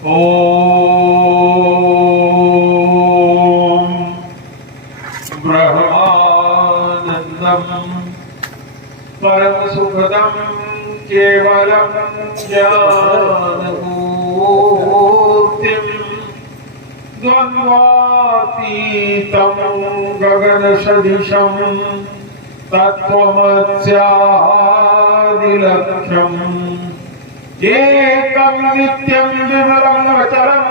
ओम ब्रह्मानंदम परम सुखदम केवलम ज्ञानमूर्तिम द्वन्द्वातीतं गगन सदृशं तत्त्वमस्यादिलक्ष्यम् एकं नित्यं विमलं वचनं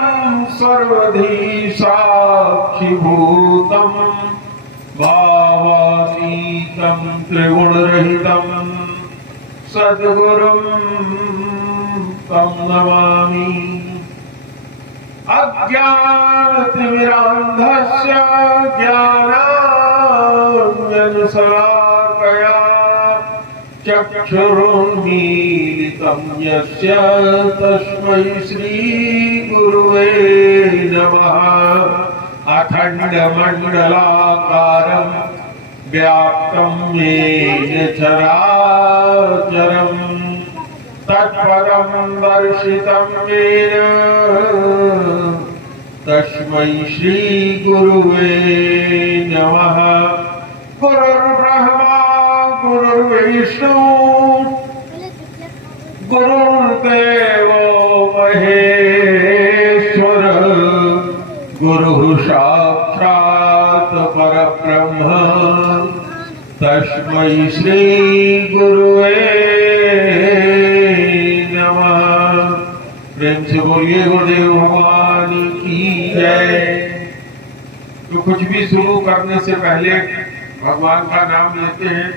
सर्वधी साक्षिभूतं भावातीतं त्रिगुणरहितं सद्गुरुं तं नमामि। अज्ञानतिमिरान्धस्य ज्ञानाञ्जनशलाकया चक्षुरुन्मीलितं यस्य तस्मै श्रीगुरुवे नमः। अखण्डमण्डलाकारं व्याप्तं येन चराचरम् तत्पदं दर्शितं येन तस्मै श्रीगुरुवे नमः। गुरुर्ब्रह्मा गुरुर्विष्णु गुरुर्देवो महेश्वर गुरुः साक्षात् परब्रह्म तस्मै श्रीगुरुवे नमः। प्रेम से बोलिए गुरुदेव भगवान की जय। तो कुछ भी शुरू करने से पहले भगवान का नाम लेते हैं।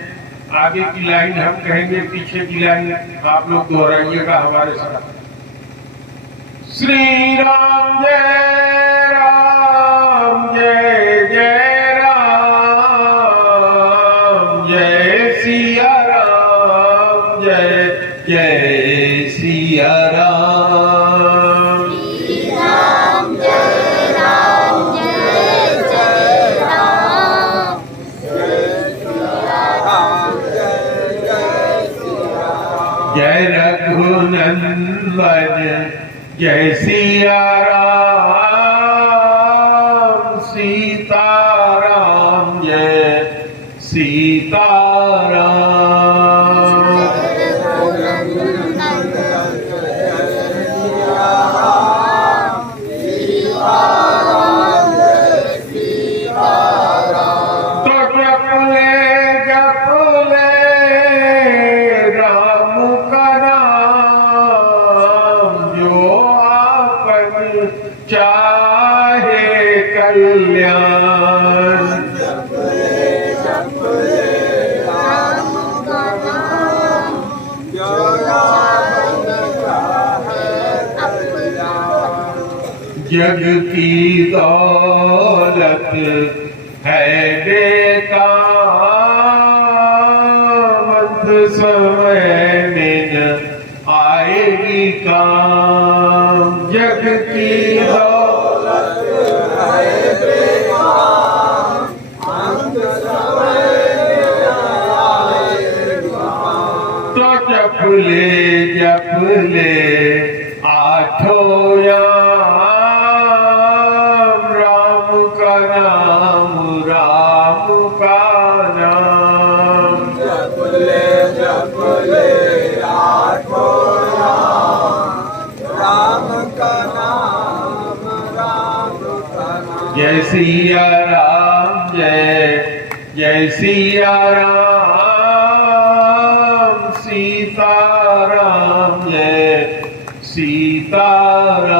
आगे की लाइन हम कहेंगे, पीछे की लाइन आप लोग दोहराइएगा हमारे साथ। श्री राम जय राम जय जय राम जय सिया राम जय जय सिया राम। श्री राम जय राम जय सिया राम जय रघुनंदन जय सिया राम सीताराम जय सीताराम। तो जप ले राम का नाम जो आपन चाहे कल्याण। राम का नाम जो आपन चाहे कल्याण। जग की दौलत है बेकार अंत समय में न आएगी काम। जग की दौलत है बेकार अंत समय में आएगा। तो जप ले आठों याम राम का नाम राम का नाम। जप ले आठों याम राम का नाम राम का नाम। जय सिया राम जय जय सिया राम सीताराम जय सीताराम।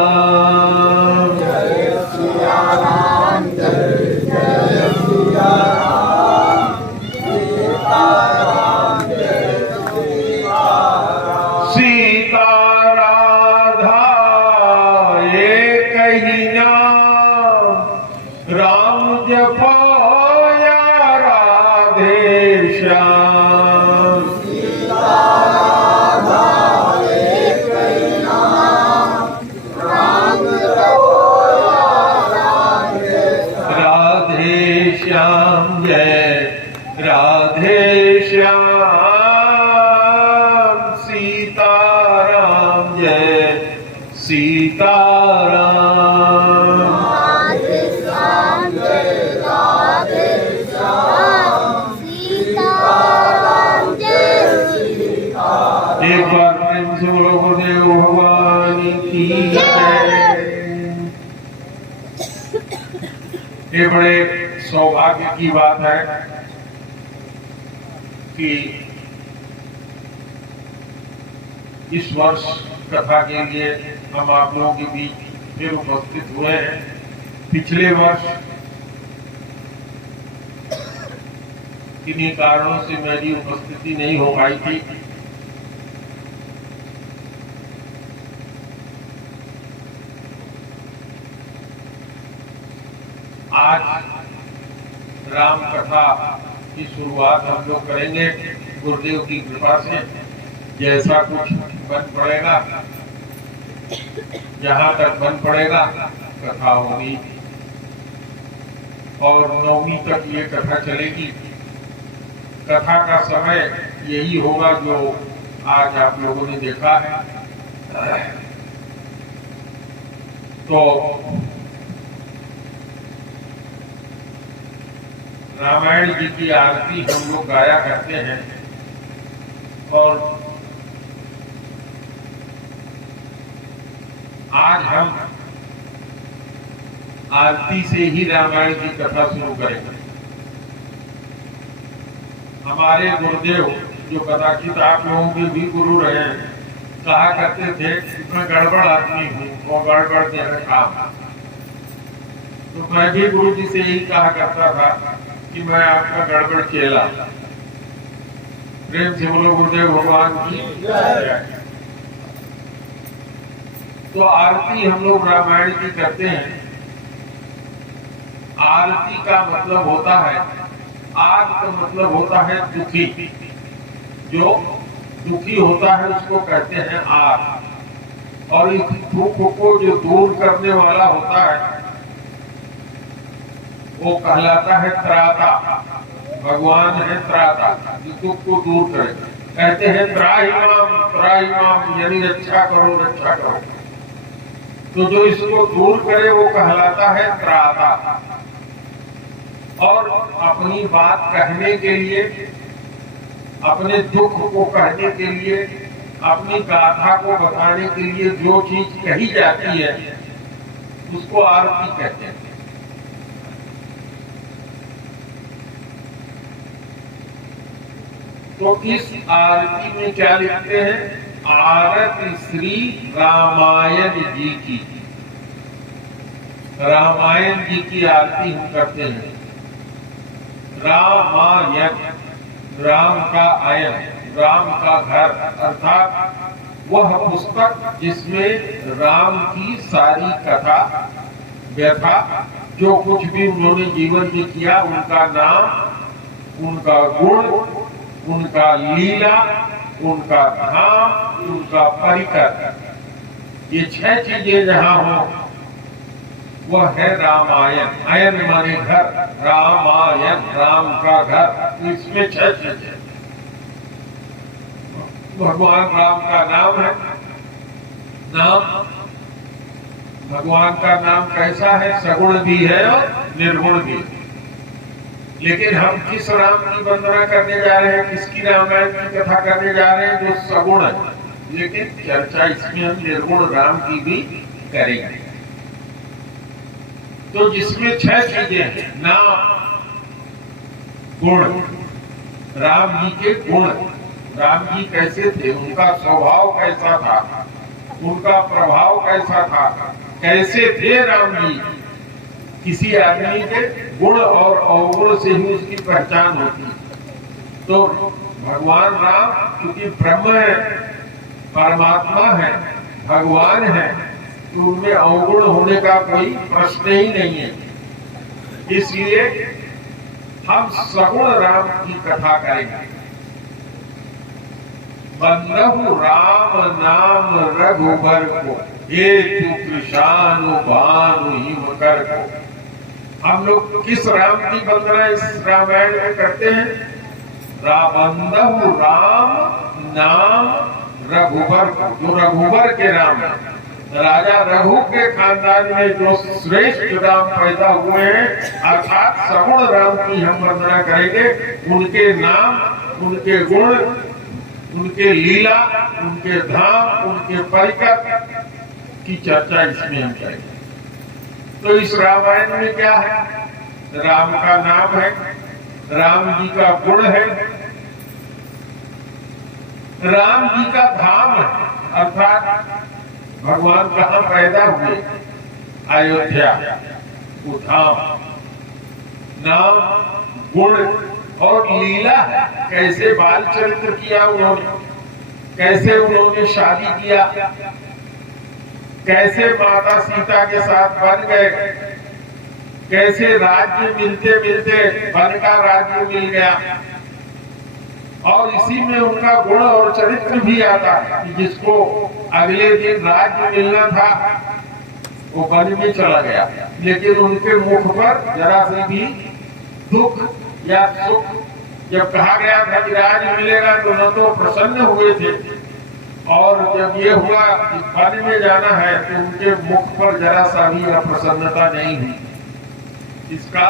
जय सिया राम जय सिया राम सीताराम जय सीताराम। सीता राधा एक ही नाम राम जपो या राधे श्याम। सीता राधा एक ही नाम राम जपो या राधे राधे श्याम जय राधे श्याम सीताराम जय सीताराम। राधे श्याम जय राधे श्याम सीताराम जय सीताराम। एक बार प्रेम से बोलो गुरुदेव भगवान की जय। ये बड़े सौभाग्य की बात है कि इस वर्ष कथा के लिए हम आप लोगों के बीच फिर उपस्थित हुए हैं। पिछले वर्ष किन्हीं कारणों से मेरी उपस्थिति नहीं हो पाई थी। आज राम कथा की शुरुआत हम लोग करेंगे गुरुदेव की कृपा से। जैसा कुछ बन पड़ेगा, जहां तक बन पड़ेगा कथा होगी और 9वीं तक ये कथा चलेगी। कथा का समय यही होगा जो आज आप लोगों ने देखा है। तो रामायण जी की आरती हम लोग गाया करते हैं और आज हम आरती से ही रामायण की कथा शुरू करेंगे। हमारे गुरुदेव जो कदाचित आप लोगों के भी गुरु रहे हैं, कहा करते थे मैं गड़बड़ आदमी हूँ और गड़बड़ देना काम। तो मैं भी गुरु जी से यही कहा करता था कि मैं आपका गड़बड़ चेला। प्रेम से बोलो गुरुदेव भगवान की जय। तो आरती हम लोग रामायण की करते हैं। आरती का मतलब होता है, आग का मतलब होता है दुखी। जो दुखी होता है उसको कहते हैं आग। और इस दुख को जो दूर करने वाला होता है वो कहलाता है त्राता। भगवान है त्राता, जो दुख को दूर करे। कहते हैं त्राहि माम, यानी रक्षा करो रक्षा करो। तो जो इसको दूर करे वो कहलाता है त्राता। और अपनी बात कहने के लिए, अपने दुख को कहने के लिए, अपनी गाथा को बताने के लिए जो चीज कही जाती है उसको आरती कहते हैं। तो इस आरती में क्या लिखते हैं? आरती श्री रामायण जी की। रामायण जी की आरती हम करते हैं। रामायण, राम का आयन, राम का घर, अर्थात वह पुस्तक जिसमें राम की सारी कथा व्यथा, जो कुछ भी उन्होंने जीवन में किया, उनका नाम, उनका गुण, उनका लीला, उनका धाम, उनका परिकर, ये 6 चीजें जहां हो वह है रामायण। आयन माने घर, रामायण राम का घर। इसमें 6 चीजें। भगवान राम का नाम है। नाम, भगवान का नाम कैसा है? सगुण भी है और निर्गुण भी। लेकिन हम किस राम की वंदना करने जा रहे हैं, किसकी रामायण की कथा करने जा रहे हैं? जो सगुण है। लेकिन चर्चा इसमें हम निर्गुण राम की भी करेंगे। तो जिसमें 6 चीजें हैं, नाम, गुण, राम जी के गुण, राम जी कैसे थे, उनका स्वभाव कैसा था, उनका प्रभाव कैसा था, कैसे थे राम जी। किसी आदमी के गुण और अवगुण से ही उसकी पहचान होती है। तो भगवान राम क्योंकि ब्रह्म है, परमात्मा है, भगवान है, तो उनमें अवगुण होने का कोई प्रश्न ही नहीं है। इसलिए हम सगुण राम की कथा करेंगे। बंदहु राम नाम रघुबर को, हेतु कृशानु भानु हिम कर को। हम लोग किस राम की वंदना इस रामायण में करते हैं? बंदहु राम नाम रघुबर को, जो रघुबर के राम है। राजा रघु के खानदान में जो श्रेष्ठ राम पैदा हुए हैं, अर्थात सगुण राम की हम वंदना करेंगे। उनके नाम, उनके गुण, उनके लीला, उनके धाम, उनके परिकर की चर्चा इसमें हम करेंगे। तो इस रामायण में क्या है? राम का नाम है, राम जी का गुण है, राम जी का धाम है, अर्थात भगवान कहाँ पैदा हुए? अयोध्या। वो धाम, नाम, गुण और लीला है। कैसे बाल चरित्र किया उन्होंने, कैसे उन्होंने शादी किया, कैसे माता सीता के साथ बन गए, कैसे राज्य मिलते मिलते वन का राज्य मिल गया। और इसी में उनका गुण और चरित्र भी आता है कि जिसको अगले दिन राज्य मिलना था वो वन में चला गया, लेकिन उनके मुख पर जरा सी भी दुख या सुख, जब कहा गया था कि राज्य मिलेगा तो न तो प्रसन्न हुए थे, और जब ये हुआ कि वन में जाना है तो उनके मुख पर जरा सा भी अप्रसन्नता नहीं हुई। इसका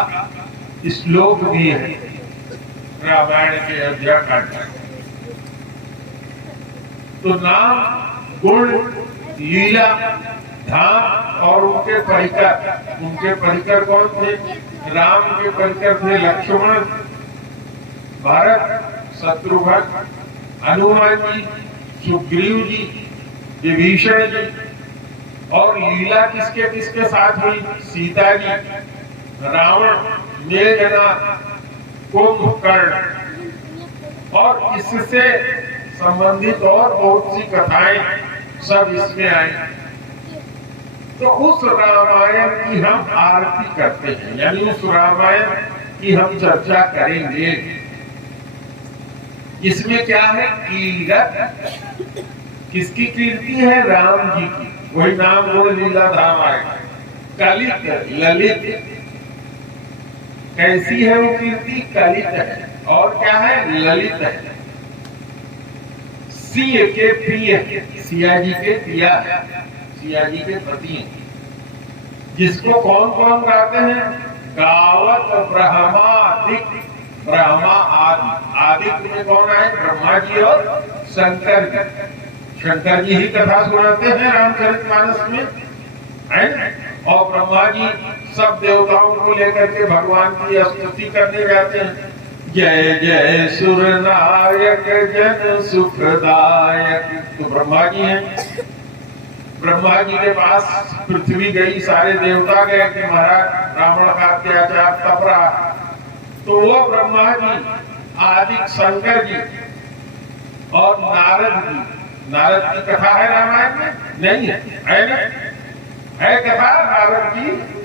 श्लोक भी है रामायण के अयोध्या कांड। तो नाम, गुण, लीला, धाम और उनके परिकर कौन थे? राम के परिकर थे लक्ष्मण, भरत, शत्रुघ्न, हनुमान जी, सुग्रीव जी, विभीषण जी। और लीला किसके किसके साथ हुई? सीता जी, रावण, मेघनाद, कुंभकर्ण और इससे संबंधित और बहुत सी कथाएं सब इसमें आई। तो उस रामायण की हम आरती करते हैं, यानी उस रामायण की हम चर्चा करेंगे। इसमें क्या है? कीर्ति। किसकी कीर्ति है? राम जी की। वही नाम, गुण, लीला, धाम आएगा। कलित, ललित। कैसी है वो कीर्ति? कलित है। और क्या है? ललित है। सिय के प्रिय, सिया जी के पिया, सिया जी के पति, जिसको कौन कौन गाते हैं? गावत ब्रह्मादिक, ब्रह्मा आदि। आदित्य में कौन आए? ब्रह्मा जी और शंकर जी। शंकर जी ही कथा सुनाते हैं रामचरितमानस में, है? और ब्रह्मा जी सब देवताओं को लेकर के भगवान की स्तुति करने जाते हैं। जय जय सुर नायक जन सुखदायक। तो ब्रह्मा जी हैं। ब्रह्मा जी के पास पृथ्वी गई, सारे देवता गए कि महाराज रावण का अत्याचार तप रहा। तो वो ब्रह्मा जी, आदि शंकर जी और नारद जी। नारद की कथा है रामायण में? नहीं है, है ना? है कथा नारद जी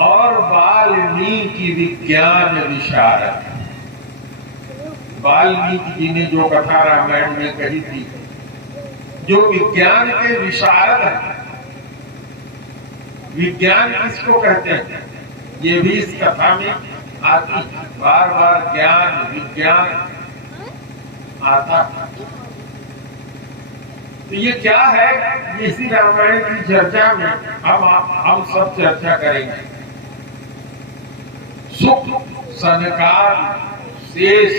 और वाल्मीकि विज्ञान विशारद। वाल्मीकि जी ने जो कथा रामायण में कही थी, जो विज्ञान के विशारद है। विज्ञान किसको कहते हैं? ये भी इस कथा में आती, बार बार ज्ञान, विज्ञान आता। तो ये क्या है? इसी रामायण की चर्चा में हम सब चर्चा करेंगे। सुख, सनकाद, शेष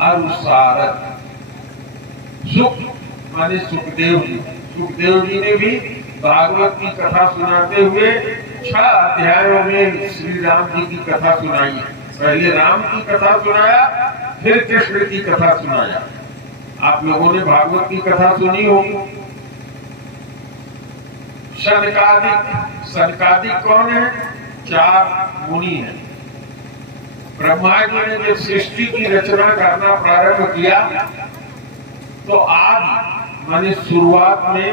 और सारद। सुख माने सुखदेव जी। सुखदेव जी ने भी भागवत की कथा सुनाते हुए 6 अध्यायों में श्री राम जी की कथा सुनाई है। पहले राम की कथा सुनाया, फिर कृष्ण की कथा सुनाया। आप लोगों ने भागवत की कथा सुनी होगी। सनकादिक, सनकादिक कौन है? 4 मुनि हैं। ब्रह्मा जी ने जब सृष्टि की रचना करना प्रारंभ किया तो आदि माने शुरुआत में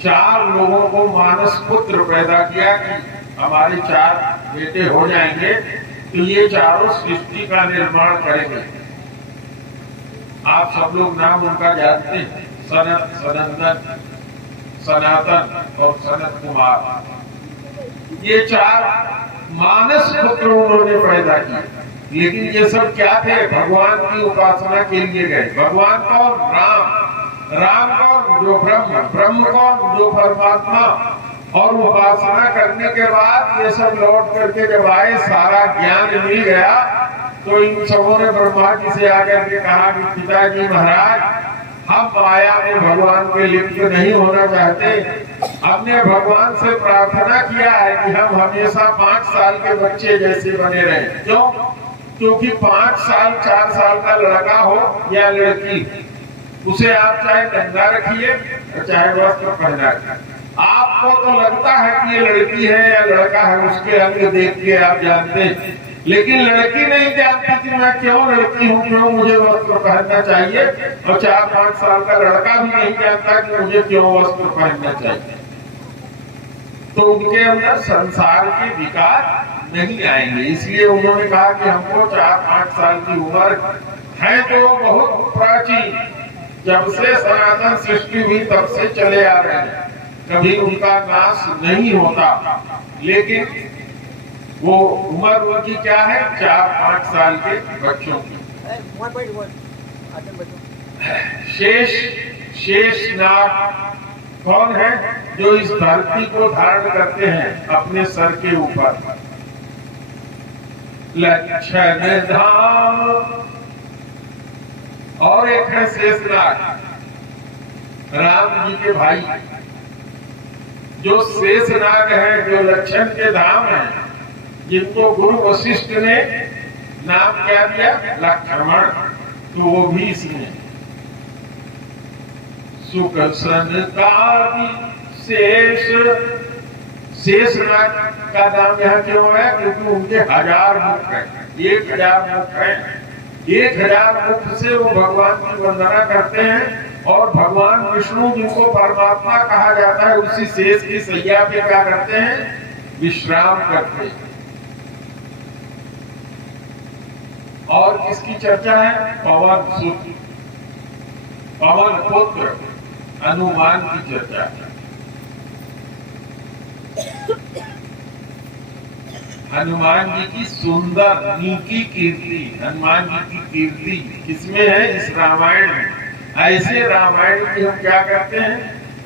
4 लोगों को मानस पुत्र पैदा किया कि हमारे 4 बेटे हो जाएंगे तो ये चारों सृष्टि का निर्माण करेंगे। आप सब लोग नाम उनका जानते हैं, सनत, सनंदन, सनातन और सनत कुमार। ये 4 मानस पुत्र उन्होंने पैदा किए। लेकिन ये सब क्या थे? भगवान की उपासना के लिए गए। भगवान कौन? राम। राम कौन? जो ब्रह्म। ब्रह्म कौन? जो परमात्मा। और उपासना करने के बाद ये सब लौट करके जब आए, सारा ज्ञान मिल गया, तो इन सबों ने ब्रह्मा जी से आकर के कहा कि पिताजी महाराज, हम माया में भगवान के लिप्त नहीं होना चाहते। हमने भगवान से प्रार्थना किया है कि हम हमेशा 5 साल के बच्चे जैसे बने रहें। क्यों? क्योंकि 5 साल 4 साल का लड़का हो या लड़की, उसे आप चाहे नंगा रखिए चाहे वस्त्र पहना रखिए, आपको तो लगता है कि ये लड़की है या लड़का है, उसके अंग देख के आप जानते हैं। लेकिन लड़की नहीं जानती कि मैं क्यों लड़की हूँ, क्यों मुझे वस्त्र पहनना चाहिए। और 4-5 साल का लड़का भी नहीं जानता कि मुझे क्यों वस्त्र पहनना चाहिए। तो उनके अंदर संसार के विकार नहीं आएंगे। इसलिए उन्होंने कहा कि हमको 4-5 साल की उम्र है, तो बहुत प्राचीन, जब से सनातन सृष्टि हुई तब से चले आ रहे हैं, कभी उनका नाश नहीं होता। लेकिन वो उम्र उनकी क्या है? 4-5 साल के बच्चों की। शेषनाग कौन है? जो इस धरती को धारण करते हैं अपने सर के ऊपर। लक्षण धाम। और एक है शेषनाग, राम जी के भाई। जो शेषनाग है, जो लक्षण के धाम है, जिनको गुरु वशिष्ठ ने नाम क्या दिया? लक्ष्मण। तो वो भी इसमें सुख संतादि शेष। शेषनाग का नाम यहाँ क्यों है? क्योंकि उनके 1000 मुख है, 1000 मुख है। 1000 मुख से वो भगवान की वंदना करते हैं। और भगवान विष्णु, जिनको परमात्मा कहा जाता है, उसी शेष की सैया पे क्या करते हैं? विश्राम करते हैं। और किसकी चर्चा है? पवन सुत, पवन पुत्र हनुमान की चर्चा है। हनुमान जी की सुंदर नीकी कीर्ति, हनुमान जी की कीर्ति किसमें है? इस रामायण में। ऐसे रामायण की हम क्या करते हैं?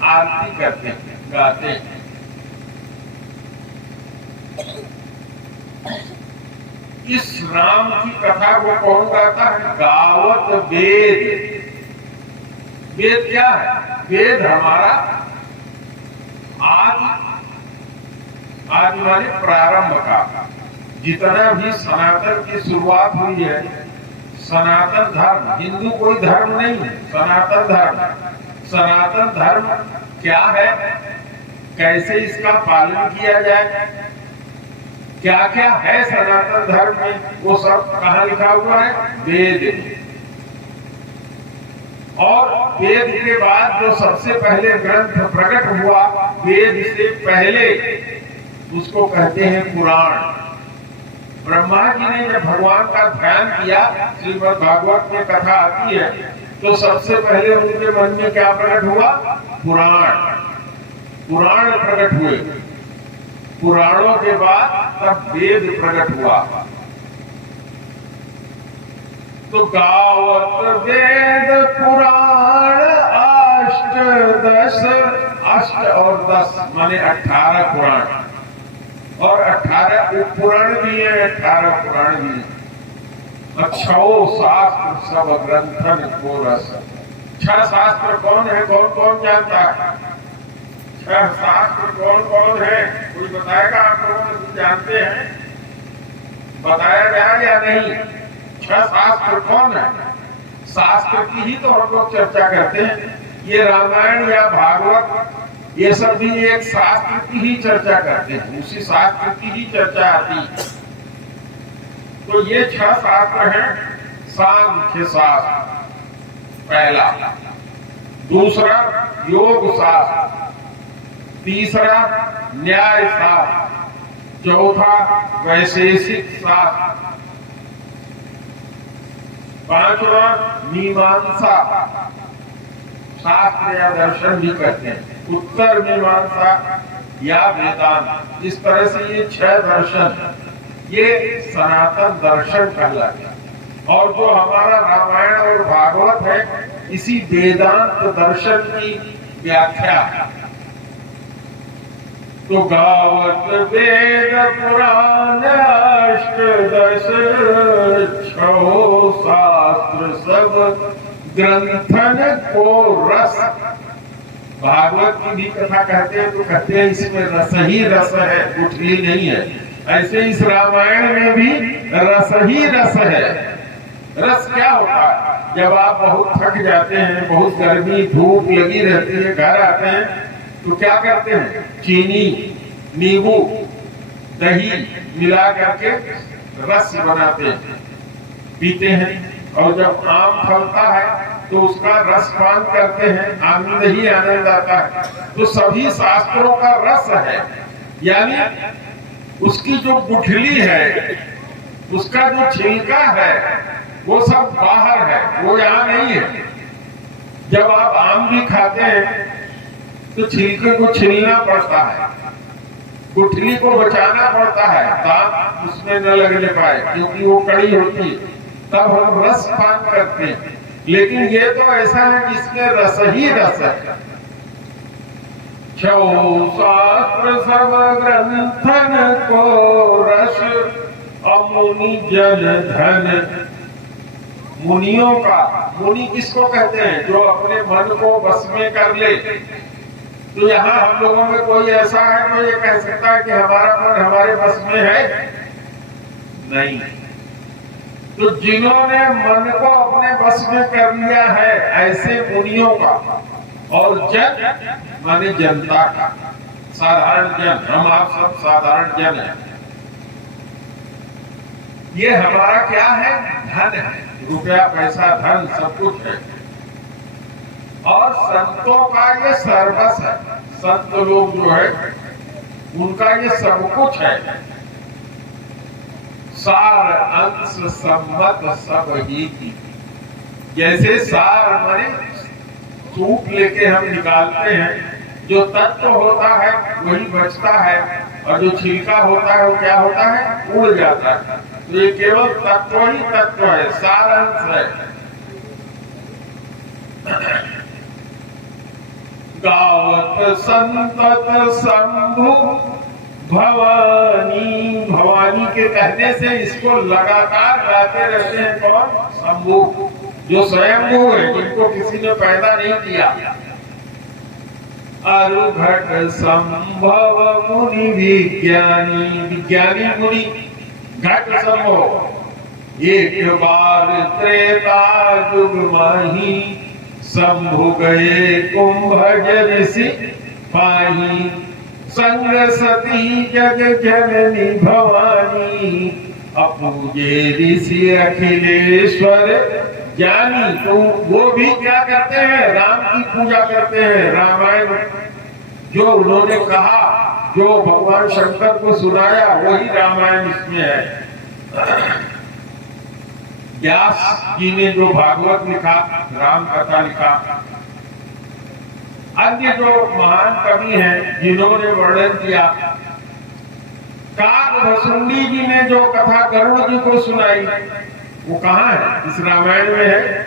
आरती करते हैं, गाते हैं। इस राम की कथा को कौन गाता है? गावत वेद। वेद क्या है? वेद हमारा आदि माने प्रारंभ का, जितना भी सनातन की शुरुआत हुई है, सनातन धर्म, हिंदू कोई धर्म नहीं है, सनातन धर्म। सनातन धर्म क्या है? कैसे इसका पालन किया जाए, क्या क्या है सनातन धर्म में, वो सब कहाँ लिखा हुआ है? वेद। और वेद के बाद जो सबसे पहले ग्रंथ प्रकट हुआ, वेद से पहले, उसको कहते हैं पुराण। ब्रह्मा जी ने जब भगवान का ध्यान किया, श्रीमद् भागवत में कथा आती है, तो सबसे पहले उनके मन में क्या प्रकट हुआ? पुराण। पुराण प्रकट हुए। पुराणों के बाद तब वेद प्रकट हुआ। तो गावत वेद पुराण अष्टदश, अष्ट और 10 माने 18 पुराण, और 18 उपपुराण भी है, 18 पुराण भी है। 6 शास्त्र सब ग्रंथन को रस। 6 शास्त्र कौन है? कौन कौन जानता है? 6 शास्त्र कौन कौन है? कोई बताएगा आपको? जानते हैं? बताया जाए या नहीं? 6 शास्त्र कौन है? शास्त्र की ही तो हम लोग चर्चा करते हैं। ये रामायण या भागवत, ये सब भी एक शास्त्र की ही चर्चा करते हैं, उसी शास्त्र की ही चर्चा आती है। तो ये 6 शास्त्र हैं। सांख्य शास्त्र पहला, दूसरा योग शास्त्र, तीसरा न्याय शास्त्र, चौथा वैशेषिक शास्त्र, पांचवा मीमांसा शास्त्र या दर्शन भी कहते हैं, उत्तर मीमांसा या वेदांत। इस तरह से ये 6 दर्शन, ये सनातन दर्शन कहलाते हैं। और जो हमारा रामायण और भागवत है, इसी वेदांत दर्शन की व्याख्या। तो गावत वेद पुराण अष्टदश छो शास्त्र सब ग्रंथन को रस। भागवत की भी कथा कहते हैं तो कहते हैं इसमें रस ही रस है, गुठली नहीं है। ऐसे इस रामायण में भी रस ही रस है। रस क्या होता है? जब आप बहुत थक जाते हैं, बहुत गर्मी धूप लगी रहती है, घर आते हैं तो क्या करते हैं? चीनी, नींबू, दही मिला करके रस बनाते हैं, पीते हैं। और जब आम फलता है तो उसका रस पान करते हैं, आनंद ही आनंद आता है। तो सभी शास्त्रों का रस है, यानी उसकी जो गुठली है, उसका जो छिलका है, वो सब बाहर है, वो यहाँ नहीं है। जब आप आम भी खाते हैं तो छिलके को छीलना पड़ता है, गुठली को बचाना पड़ता है, दांत उसमें न लगने पाए क्योंकि वो कड़ी होती है, तब हम रस पान करते हैं। लेकिन ये तो ऐसा है जिसमें रस ही रस है। छो शास्त्र सब ग्रंथन को रस अमुनि जन धन। मुनियों का, मुनि किसको कहते हैं? जो अपने मन को बस में कर ले। तो यहाँ हम लोगों में कोई ऐसा है जो ये कह सकता है कि हमारा मन हमारे बस में है? नहीं। तो जिन्होंने मन को अपने बस में कर लिया है, ऐसे मुनियों का, और जन माने जनता का, साधारण जन, हम आप सब साधारण जन हैं। ये हमारा क्या है? धन है, रुपया पैसा धन सब कुछ है। और संतों का ये सर्वस है। संत लोग जो है उनका ये सब कुछ है। सार अंश सम्मत सब ही की। जैसे सार माने सूप लेके हम निकालते हैं, जो तत्व होता है वही बचता है, और जो छिलका होता है वो क्या होता है? उड़ जाता है। तो ये केवल तत्व ही तत्व है, सार अंश है। गावत संतत शंभु भवानी। भवानी के कहने से इसको लगातार गाते रहते हैं। कौन? शंभु, जो स्वयंभू है, जिनको किसी ने पैदा नहीं किया। अरुघट संभव मुनि विज्ञानी। विज्ञानी मुनि घट संभव। एक बार त्रेता युग माही, शंभु गए कुंभजन से पाही। संग सती जग जननी भवानी, अपूजे ऋषि अखिलेश्वर ज्ञानी। तो वो भी क्या करते हैं? राम की पूजा करते हैं। रामायण जो उन्होंने कहा, जो भगवान शंकर को सुनाया, वही रामायण इसमें है। व्यास जी ने जो भागवत लिखा, राम कथा लिखा, अन्य जो महान कवि हैं जिन्होंने वर्णन किया, काकभुसुंडी जी ने जो कथा गरुड़ जी को सुनाई, वो कहाँ है? इस रामायण में है।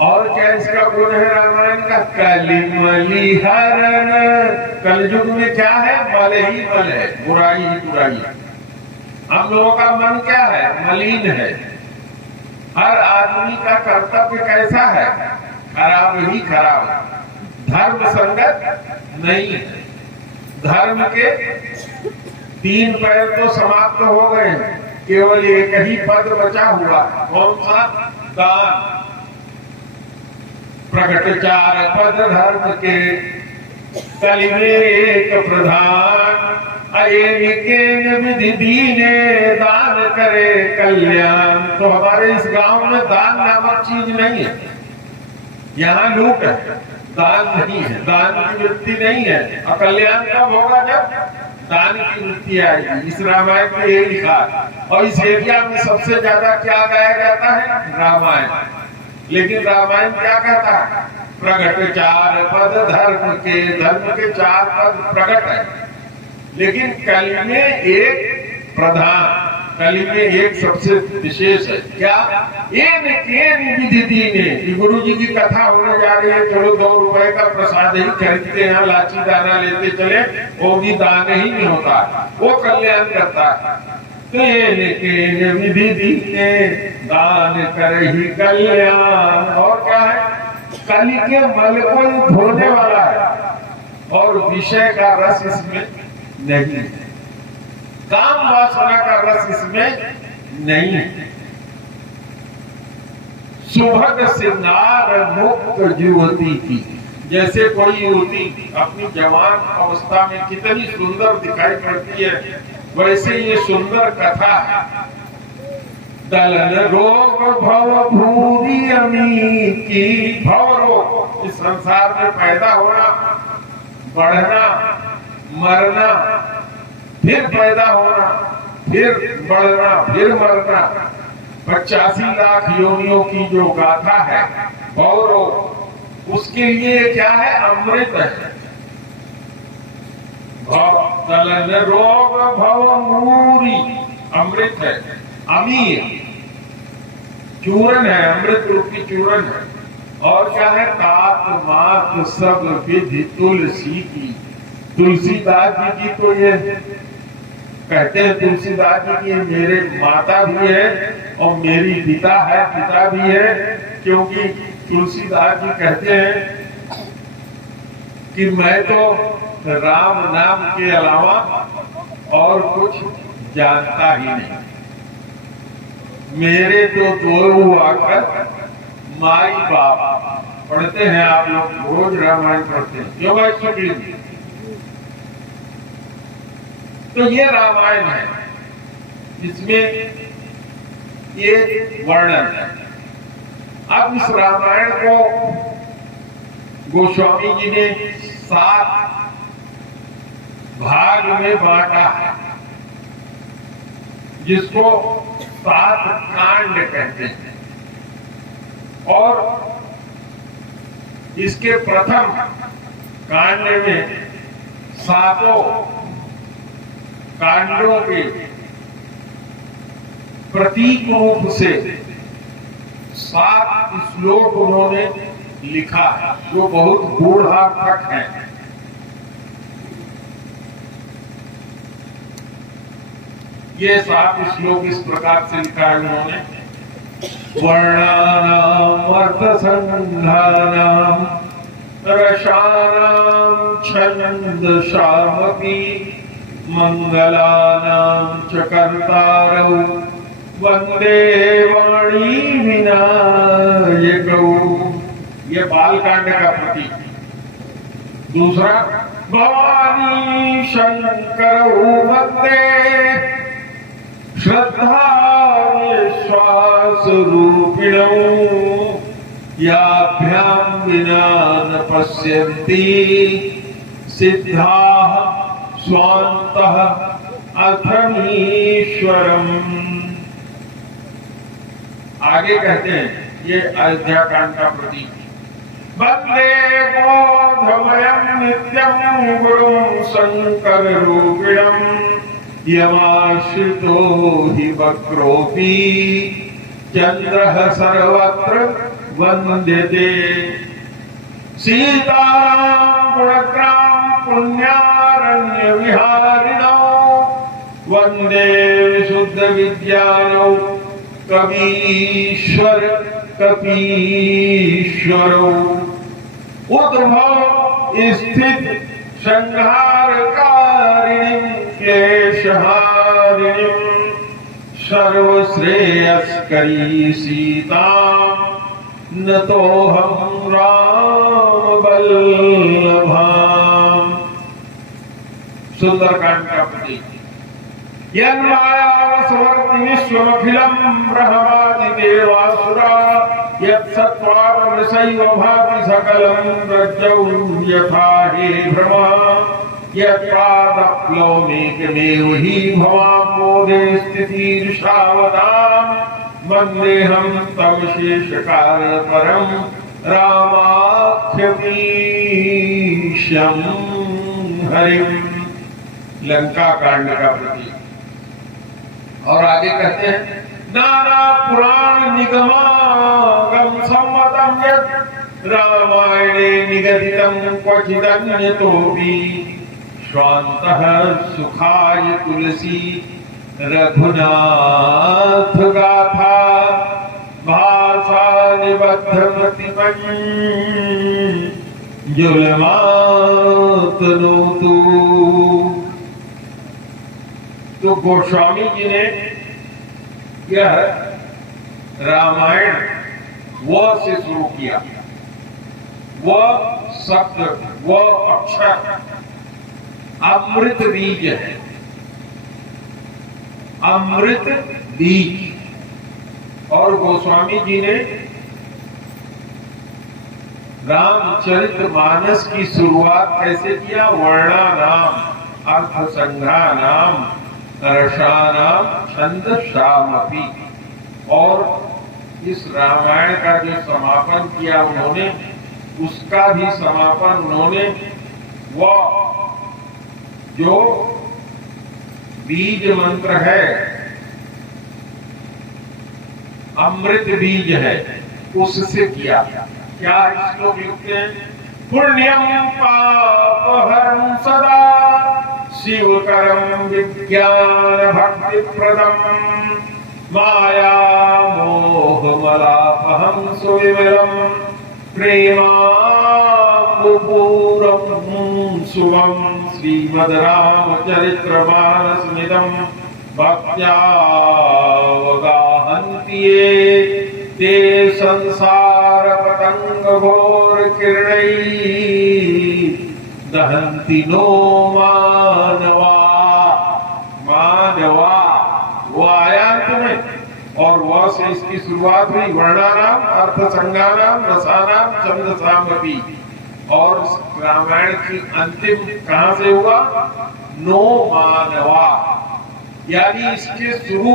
और क्या इसका गुण है रामायण का? कलिमली हरण। कलयुग में क्या है? मल ही मल है, बुराई ही बुराई है। हम लोगों का मन क्या है? मलिन है। हर आदमी का कर्तव्य कैसा है? खराब ही खराब। धर्म संगत नहीं है। धर्म के 3 पैर तो समाप्त हो गए, केवल एक ही पद बचा हुआ। कौन सा? दान। प्रकट 4 पद धर्म के, कलि में एक प्रधान। विधि दीने दान करे कल्याण। तो हमारे इस गांव में दान नामक चीज नहीं है। यहाँ लूट है, दान नहीं है, दान की वृत्ति नहीं है। और कल्याण कब होगा? जब दान की वृत्ति आएगी। इस रामायण में ये लिखा। और इस एरिया में सबसे ज्यादा क्या गाया जाता है? रामायण। लेकिन रामायण क्या कहता है? प्रकट 4 पद धर्म के। धर्म के 4 पद प्रकट है, लेकिन कल में एक प्रधान। कली में एक सबसे विशेष है क्या, एन केन विधि दीने, कि गुरु जी की कथा होने जा रही है, चलो 2 रुपए का प्रसाद ही खरीदते हैं, लाची दाना लेते चले, वो भी दान ही नहीं होता, वो कल्याण करता है। तो ये विधि दीने दान कर ही कल्याण। और क्या है, कली के मल को धोने वाला है और विषय का रस इसमें नहीं है, काम वासना का रस इसमें नहीं है। सुभग सिंगार मुक्त युवती की, जैसे कोई युवती अपनी जवान अवस्था में कितनी सुंदर दिखाई पड़ती है, वैसे ये सुंदर कथा है। दलन रोग भव भूरी अमी की, भव रोग इस संसार में पैदा होना, बढ़ना, मरना, फिर पैदा होना, फिर बढ़ना, फिर मरना, 85 लाख योनियों की जो गाथा है भवरोग, उसके लिए क्या है, अमृत है। दलन रोग भव मूरी अमृत है, अमीर चूरन है, अमृत रूपी चूरन है। और क्या है, तात मात सब विधि तुलसी की, तुलसीदास जी की तो ये कहते हैं, तुलसीदास जी की मेरे माता भी है और मेरी पिता है, पिता भी है, क्योंकि तुलसीदास जी कहते हैं कि मैं तो राम नाम के अलावा और कुछ जानता ही नहीं, मेरे तो 2 आकर माई बाप। पढ़ते हैं आप लोग रोज रामायण पढ़ते हैं, क्यों भाई सुन लीजिए। तो ये रामायण है, इसमें ये वर्णन है। अब इस रामायण को गोस्वामी जी ने 7 भाग में बांटा है, जिसको 7 कांड कहते हैं। और इसके प्रथम कांड में 7 कांडों के प्रतीक रूप से 7 श्लोक उन्होंने लिखा है, जो बहुत गूढ़ार्थक है। ये 7 श्लोक इस प्रकार से लिखा है उन्होंने, वर्णानाम अर्थसंधानाम रसानाम छंदसामपि मंगलानां च कर्तारौ वंदे वाणी विनायकौ। ये बालकांड का प्रतीक। दूसरा, भवानी शंकरौ वंदे श्रद्धा विश्वास रूपिणौ याभ्यां विना न पश्यन्ति सिद्धाः स्वान्तः अथमीश्वरम्। आगे कहते हैं, ये अयोध्या कांड का प्रतीक। वंदे बोधमयं नित्यं गुरुं शंकर रूपिणम् यमाश्रितो हि वक्रोऽपि चन्द्रः सर्वत्र वन्द्यते। सीताराम गुणग्राम पुण्यारण्य विहारिणौ वन्दे शुद्ध विज्ञानौ कवीश्वर कपीश्वरौ। उद्भव स्थित संहारकारिणीं क्लेशहारिणीं सर्वश्रेयस्करी सीतां नतोऽहं रामवल्लभाम्। सुंदरकांड का प्रतीक। यन्मायावसवर्ति विश्वमखिलं ब्रह्मादिदेवासुरा यत्सत्त्वामृषैव भाति सकलं रज्जौ यथा हे भ्रमा यत्पादप्लवमेकमेव हि भवाम्बोधे स्थितिर्षावदाम् वन्देऽहं तं शेषकालपरं रामाख्यमीशं हरिम्। लंका कांड का प्रतीक। और आगे कहते हैं नाना पुराण निगमागम सम्मतम यत् रामायणे निगदितम क्वचिदन्यतोऽपि स्वान्तः सुखाय तुलसी रघुनाथ गाथा भाषा निबद्धमति जुलमातनोतु। तो गोस्वामी जी ने यह रामायण वह से शुरू किया, वह शब्द वह अक्षर अमृत बीज है, अमृत बीज। और गोस्वामी जी ने रामचरितमानस की शुरुआत कैसे किया? वर्णानाम अर्थ संग्रहानाम रसानाम छंदसामपि। और इस रामायण का जो समापन किया उन्होंने, उसका भी समापन उन्होंने वह जो बीज मंत्र है, अमृत बीज है, उससे किया। क्या श्लोक लिखते हैं? पुण्यम पापहरं सदा शिवकरं विज्ञान भक्ति प्रदम माया मोहमलापहं सुविमलम प्रेमाम्बुपूरं शुभं श्रीमद् रामचरितमानसमिदं भक्त्या वगाहन्ति ये ते संसार पतंग घोर किरणैः दहन्ति नो मानवा। मानवा वो आया तुम्हें, और वह से इसकी शुरुआत हुई। वर्णानाम अर्थ संज्ञानाम रसानाम छंदसामपि। और रामायण की अंतिम कहां से हुआ? नो मानवा, यानी इसके शुरू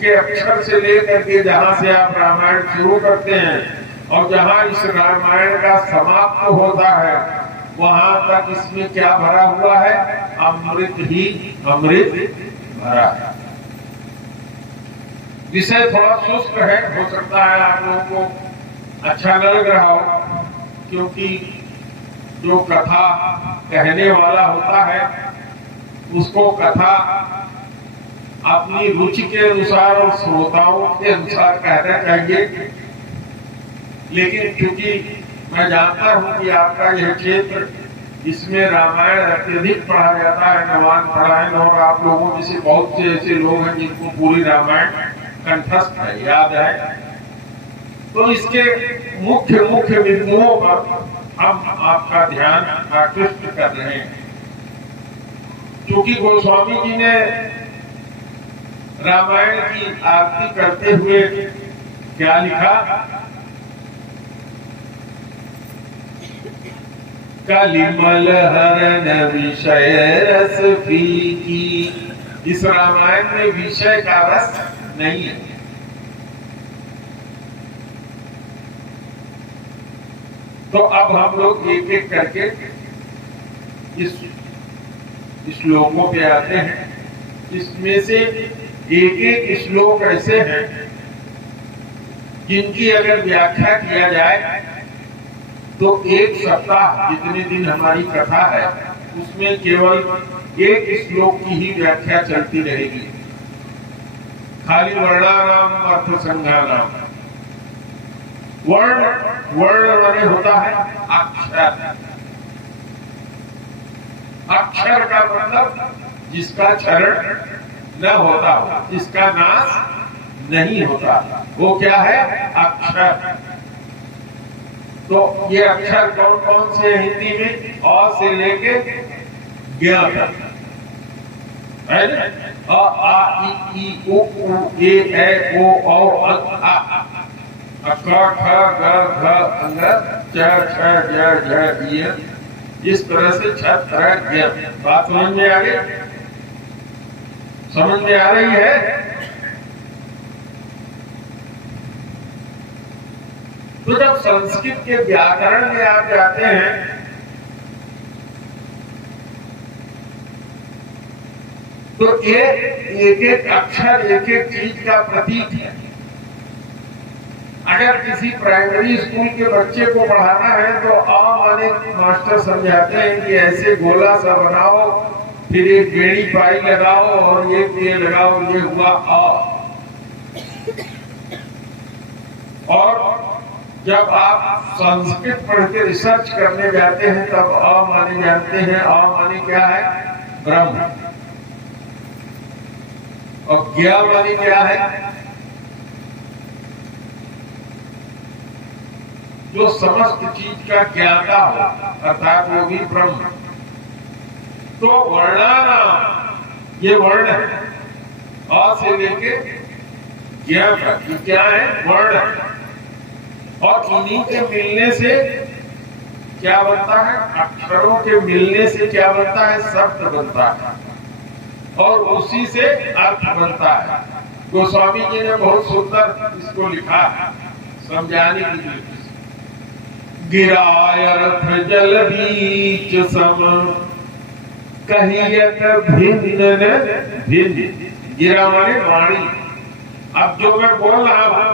के अक्षर से लेकर के जहां से आप रामायण शुरू करते हैं और जहां इस रामायण का समाप्त होता है, वहां तक इसमें क्या भरा हुआ है? अमृत ही अमृत भरा है। विषय थोड़ा शुष्क है, हो सकता है आप लोगों को अच्छा न लग रहा हो, क्योंकि जो कथा कहने वाला होता है उसको कथा अपनी रुचि के अनुसार और श्रोताओं के अनुसार कहना चाहिए। लेकिन क्योंकि मैं जानता हूं कि आपका यह क्षेत्र, इसमें रामायण अत्यधिक पढ़ा जाता है, नवान पढ़ायन, और आप लोगों में से बहुत से ऐसे लोग हैं जिनको पूरी रामायण कंठस्थ है, याद है, तो इसके मुख्य मुख्य बिंदुओं पर हम आपका ध्यान आकृष्ट कर रहे हैं। क्योंकि गोस्वामी जी ने रामायण की आरती करते हुए क्या लिखा? कलिमल हरन विषय रस फीकी। इस रामायण में विषय का रस नहीं है। तो अब हम लोग एक एक करके इस श्लोकों पे आते हैं। इसमें से एक एक श्लोक ऐसे हैं जिनकी अगर व्याख्या किया जाए तो एक सप्ताह जितने दिन हमारी कथा है उसमें केवल एक श्लोक की ही व्याख्या चलती रहेगी, खाली वर्णानाम अर्थ संज्ञानाम। वर्ण वर्ण माने होता है अक्षर। अक्षर का मतलब जिसका क्षरण न होता हो, जिसका नाश नहीं होता, वो क्या है? अक्षर। तो ये अक्षर कौन कौन से हिंदी में? अ से लेके ज्ञ तक है ना? अ आ इ ई उ ए ऐ ओ औ आ, क ख ग घ अंग च छ ज झ य, इस तरह से छत्र ज्ञ। बात समझ में आ गई? समझ में आ रही है? तो जब संस्कृत के व्याकरण में आप जाते हैं तो ये एक एक अक्षर एक एक चीज का प्रतीक है। अगर किसी प्राइमरी स्कूल के बच्चे को पढ़ाना है तो माने मास्टर समझाते हैं कि ऐसे गोला सा बनाओ, फिर एक बेड़ी पाई लगाओ और ये लगाओ, ये हुआ आ। और जब आप संस्कृत पढ़ के रिसर्च करने जाते हैं तब आ माने जानते हैं, आ माने क्या है? ब्रह्म। और ज्ञा माने क्या है? जो समस्त चीज का ज्ञाता हो, अर्थात वो भी ब्रह्म। तो वर्णाना, ये वर्ण है, अ से लेके ज्ञा तक, ये क्या है? वर्ण। और इन्हीं के मिलने से क्या बनता है? अक्षरों के मिलने से क्या बनता है? शब्द बनता है, और उसी से अर्थ बनता है। गोस्वामी जी ने बहुत सुंदर इसको लिखा है समझाने के लिए। गिराय अर्थ जल बीच सम, कहियत भिन्न भिन्न। गिरा माने वाणी। अब जो मैं बोल रहा हूं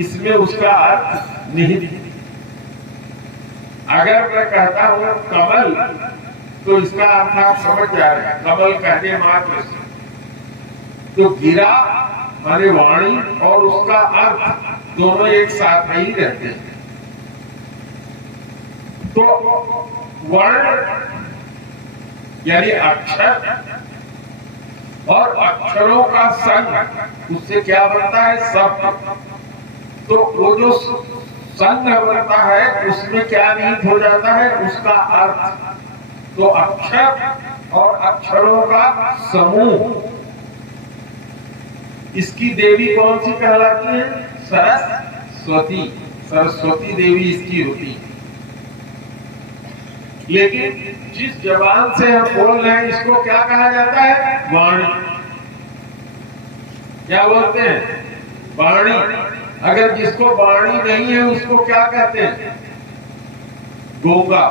इसमें उसका अर्थ निहित। अगर मैं कहता हूं कमल, तो इसका अर्थ आप समझ जा रहे हैं, कमल कहने मात्र से। तो गिरा माने वाणी और उसका अर्थ दोनों एक साथ ही रहते हैं। तो वर्ण यानी अक्षर और अक्षरों का संग, उससे क्या बनता है? शब्द। तो वो जो संग बनता है उसमें क्या निहित हो जाता है? उसका अर्थ। तो अक्षर और अक्षरों का समूह, इसकी देवी कौन सी कहलाती है? सरस्वती। सरस्वती देवी इसकी होती है। लेकिन जिस जबान से हम बोल रहे हैं इसको क्या कहा जाता है? वाणी। क्या बोलते हैं? वाणी। अगर जिसको वाणी नहीं है उसको क्या कहते हैं? गूंगा।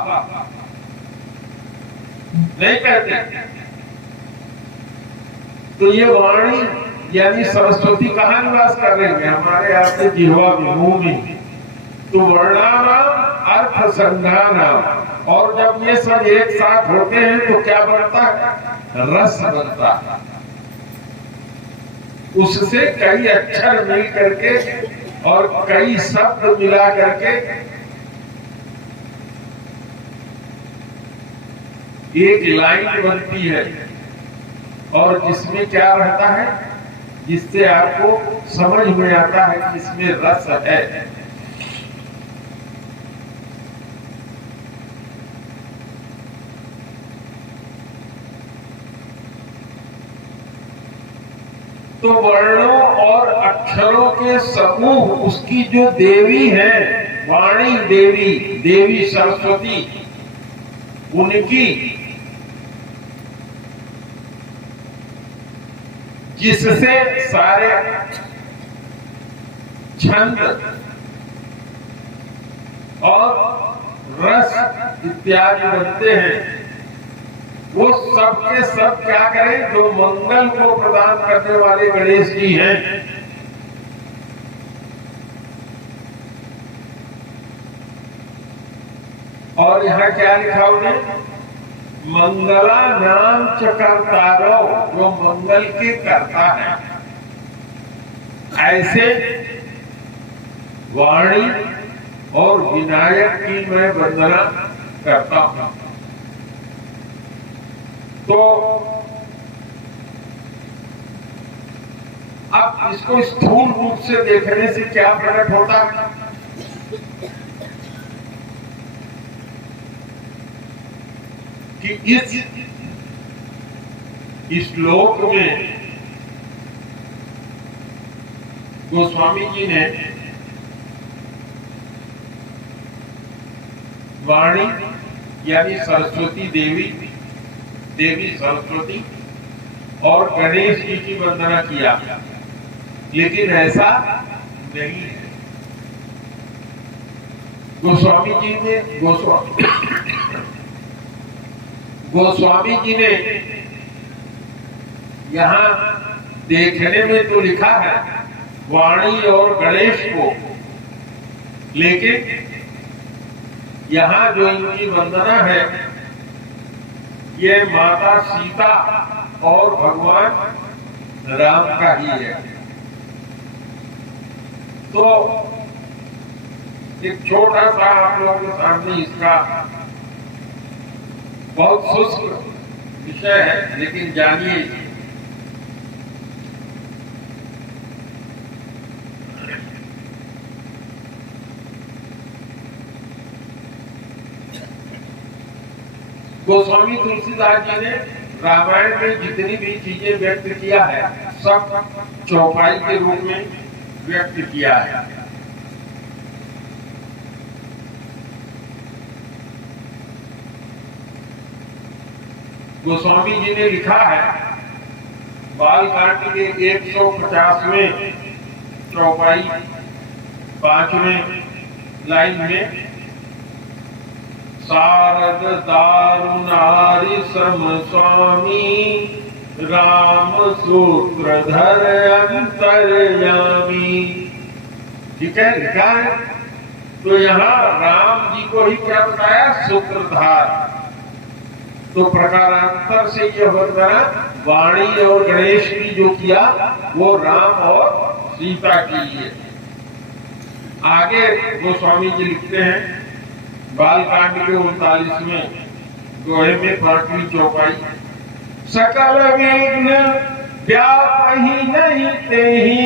नहीं कहते। तो ये वाणी यानी सरस्वती कहाँ निवास कर रही है? हमारे आपके जिह्वा में, मुंह में। तो वर्णानाम अर्थ संधानाम, और जब ये सब एक साथ होते हैं तो क्या बनता है? रस बनता है। उससे कई अक्षर मिल करके और कई शब्द मिला करके एक लाइन बनती है, और जिसमें क्या रहता है? जिससे आपको समझ में आता है कि इसमें रस है। तो वर्णों और अक्षरों के समूह, उसकी जो देवी है, वाणी देवी, देवी सरस्वती, उनकी जिससे सारे छंद और रस इत्यादि बनते हैं, वो सब के सब क्या करें? जो मंगल को प्रदान करने वाले गणेश जी हैं। और यहाँ क्या लिखा उन्हें? मंगला नाम चकर्तारो, जो मंगल के करता है। ऐसे वाणी और विनायक की मैं वंदना करता हूं। तो अब इसको स्थूल रूप से देखने से क्या प्रकट होता है? कि इस श्लोक में गोस्वामी जी ने वाणी यानी सरस्वती देवी, देवी सरस्वती और गणेश जी की वंदना किया, लेकिन ऐसा नहीं है। गोस्वामी जी ने यहाँ देखने में तो लिखा है वाणी और गणेश को, लेकिन यहाँ जो इनकी वंदना है ये माता सीता और भगवान राम का ही है। तो एक छोटा सा आप लोगों के सामने इसका बहुत शुष्क विषय है, लेकिन जानिए गोस्वामी तुलसीदास जी ने रामायण में जितनी भी चीजें व्यक्त किया है सब चौपाई के रूप में व्यक्त किया है। गोस्वामी जी ने लिखा है बालकांड के 150वें चौपाई 5वें लाइन में शारद दारुणारि सम स्वामी राम सूत्रधर अंतर्यामी। ठीक है, लिखा है। तो यहाँ राम जी को ही क्या बताया? सूत्रधार। तो प्रकारांतर से यह होता है वाणी और गणेश की जो किया वो राम और सीता के लिए। आगे गोस्वामी जी लिखते हैं बालकांड के 39वें दोहे में 5वीं चौपाई, सकल विघ्न व्यापहि नहीं तेहि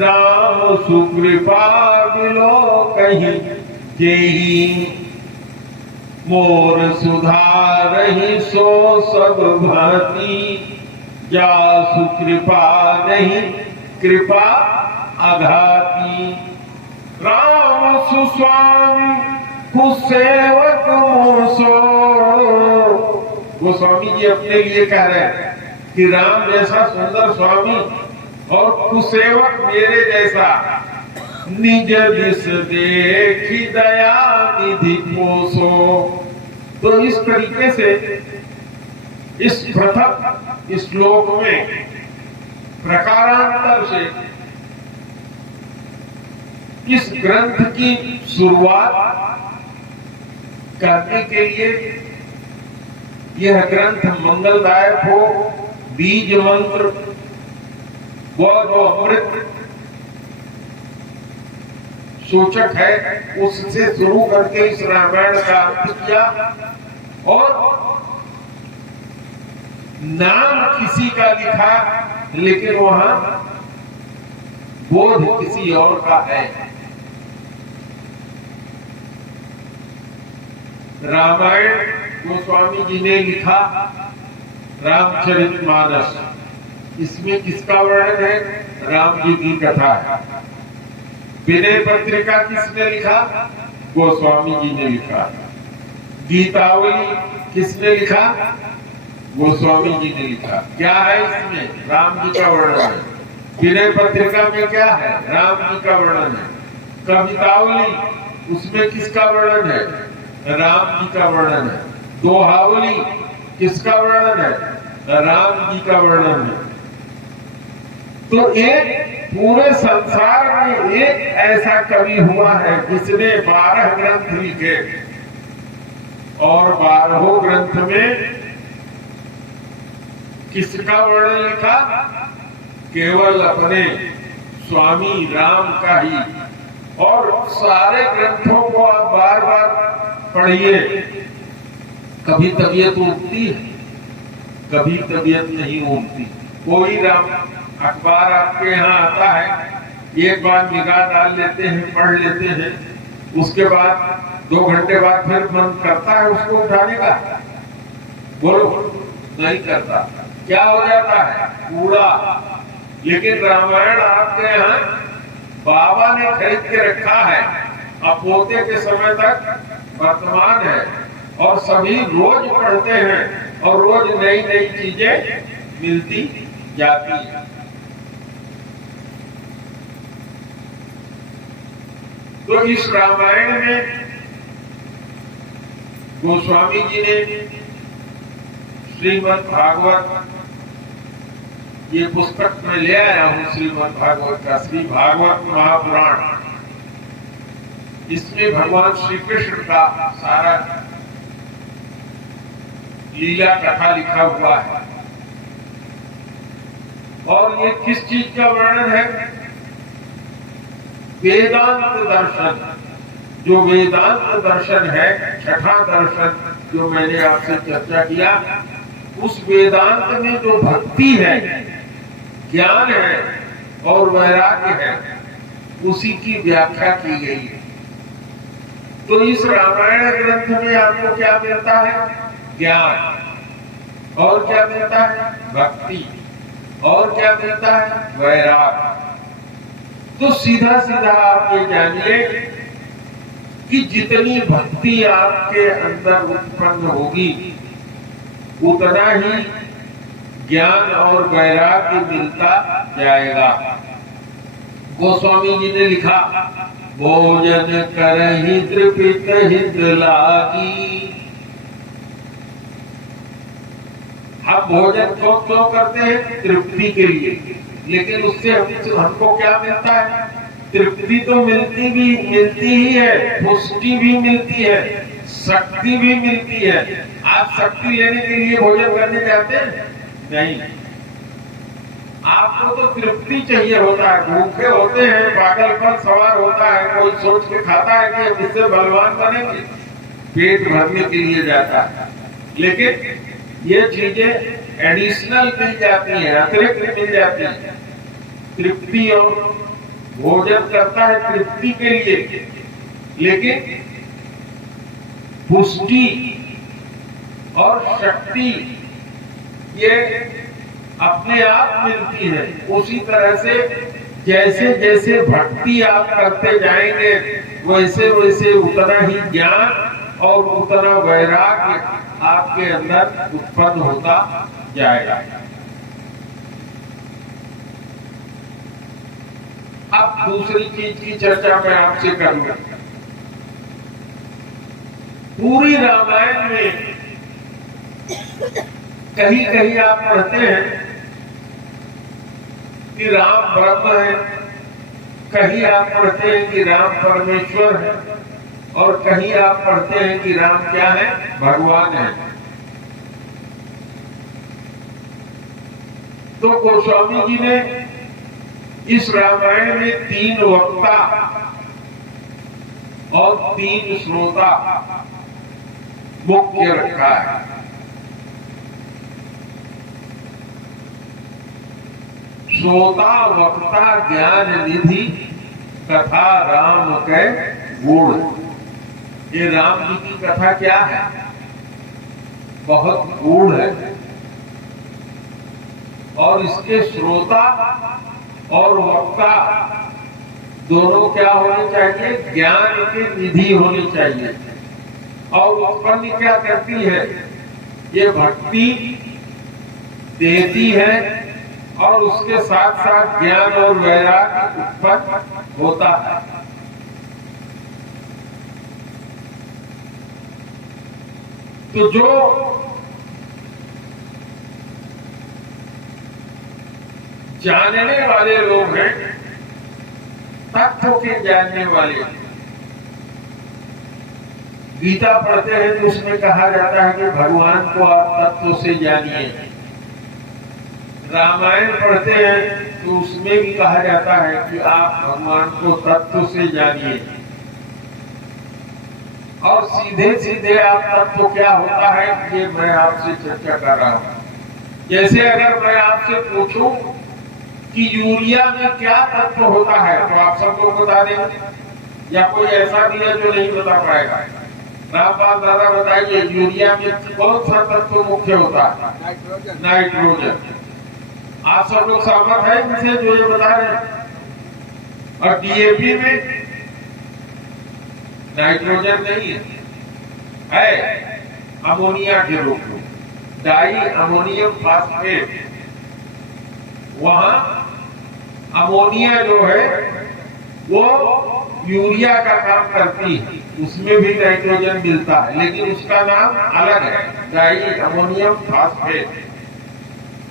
राम सुकृपा बिलो कहीं जेहि मोर सुधारहि सो सब भांति जा सुकृपा नहीं कृपा अघाती। राम सुस्वामी कुसेवक मोसो। गोस्वामी जी अपने लिए कह रहे हैं कि राम जैसा सुंदर स्वामी और कुसेवक मेरे जैसा निज दिस देखी दया निधि पोसो। तो इस तरीके से इस प्रथम श्लोक में प्रकारांतर से इस ग्रंथ की शुरुआत करने के लिए यह ग्रंथ मंगलदायक हो, बीज मंत्र व जो अमृत सूचक है उससे शुरू करके इस रामायण का अंत किया। और नाम किसी का लिखा लेकिन वहां बोध किसी और का है। रामायण गोस्वामी जी ने लिखा रामचरितमानस, इसमें किसका वर्णन है? राम जी की कथा है। विनय पत्रिका किसने लिखा? गोस्वामी जी ने लिखा। गीतावली किसने लिखा? गोस्वामी जी ने लिखा। क्या है इसमें? राम जी का वर्णन है। विनय पत्रिका में क्या है? राम जी का वर्णन है। कवितावली उसमें किसका वर्णन है? राम जी का वर्णन है। दोहावली किसका वर्णन है? राम जी का वर्णन है। तो एक पूरे संसार में एक ऐसा कवि हुआ है जिसने 12 ग्रंथ लिखे और 12 ग्रंथ में किसका वर्णन लिखा? केवल अपने स्वामी राम का ही। और सारे ग्रंथों को आप बार बार पढ़िए, कभी तबीयत उठती है, कभी तबीयत नहीं उठती। कोई राम अखबार आपके यहाँ आता है, एक बार निगाह डाल लेते हैं, पढ़ लेते हैं, उसके बाद 2 घंटे बाद फिर मन करता है उसको उठाने का? बोलो, नहीं करता। क्या हो जाता है? कूड़ा। लेकिन रामायण आपके यहाँ बाबा ने खरीद के रखा है, अब पोते के समय तक वर्तमान है और सभी रोज पढ़ते हैं और रोज नई नई चीजें मिलती जाती है। तो इस रामायण में गोस्वामी जी ने श्रीमद् भागवत ये पुस्तक मैं ले आया हूं श्रीमद् भागवत का, श्री भागवत महापुराण। इसमें भगवान श्री कृष्ण का सारा लीला कथा लिखा हुआ है। और ये किस चीज का वर्णन है? वेदांत दर्शन। जो वेदांत दर्शन है, छठा दर्शन जो मैंने आपसे चर्चा किया, उस वेदांत में जो भक्ति है, ज्ञान है और वैराग्य है, उसी की व्याख्या की गई है। तो इस रामायण ग्रंथ में आपको क्या मिलता है? ज्ञान। और क्या मिलता है? भक्ति। और क्या मिलता है? वैराग्य। तो सीधा सीधा आप ये जानिए कि जितनी भक्ति आपके अंदर उत्पन्न होगी, उतना ही ज्ञान और वैराग्य मिलता जाएगा। गोस्वामी जी ने लिखा, भोजन करहि तृपित हित लागी। हम भोजन क्यों करते हैं? तृप्ति के लिए। लेकिन उससे हमको क्या मिलता है? तृप्ति तो मिलती ही है, पुष्टि भी मिलती है, शक्ति भी मिलती है। आप शक्ति लेने के लिए भोजन करने जाते हैं? नहीं। आपको तो तृप्ति चाहिए होता है। भूखे होते हैं, पागलपन सवार होता है, कोई सोच के खाता है कि हम इससे बलवान बनेंगे, पेट भरने के लिए जाता है। लेकिन ये चीजें एडिशनल मिल जाती हैं, अतिरिक्त मिल जाती हैं। तृप्ति और भोजन करता है तृप्ति के लिए, लेकिन पुष्टि और शक्ति ये अपने आप मिलती है। उसी तरह से जैसे जैसे भक्ति आप करते जाएंगे, वैसे वैसे उतना ही ज्ञान और उतना वैराग्य आपके अंदर उत्पन्न होता जाएगा। अब दूसरी चीज की चर्चा मैं आपसे करूंगा। पूरी रामायण में कहीं कहीं आप पढ़ते हैं कि राम ब्रह्म है, कहीं आप पढ़ते हैं कि राम परमेश्वर है, और कहीं आप पढ़ते हैं कि राम क्या है? भगवान है। तो गोस्वामी जी ने इस रामायण में 3 वक्ता और 3 श्रोता मुख्य रखा है। श्रोता वक्ता ज्ञान निधि कथा राम के गुण। ये राम जी की कथा क्या है? बहुत गूढ़ है। और इसके श्रोता और वक्ता दोनों क्या होने चाहिए? ज्ञान की निधि होनी चाहिए। और उत्पन्न क्या करती है? ये भक्ति देती है और उसके साथ साथ ज्ञान और वैराग्य उत्पन्न होता है। तो जो जानने वाले लोग हैं, तत्व के जानने वाले, गीता पढ़ते हैं तो उसमें कहा जाता है कि भगवान को आप तत्व से जानिए। रामायण पढ़ते हैं तो उसमें भी कहा जाता है कि आप भगवान को तत्व से जानिए। और सीधे सीधे आप तत्व क्या होता है, ये मैं आपसे चर्चा कर रहा हूं। जैसे अगर मैं आपसे पूछूं कि यूरिया में क्या तत्व होता है, तो आप सबको बता देंगे, या कोई ऐसा भी है जो नहीं बता पाएगा? रामपाल दादा बताइए, यूरिया में कौन सा तत्व मुख्य होता है? नाइट्रोजन। आप सब लोग सहमत है इनसे जो ये बता रहे हैं? और डीएपी में नाइट्रोजन नहीं है अमोनिया के रूप में, डाई अमोनियम फास्फेट। वहां अमोनिया जो है वो यूरिया का काम करती है, उसमें भी नाइट्रोजन मिलता है, लेकिन उसका नाम अलग है, डाई अमोनियम फास्फेट।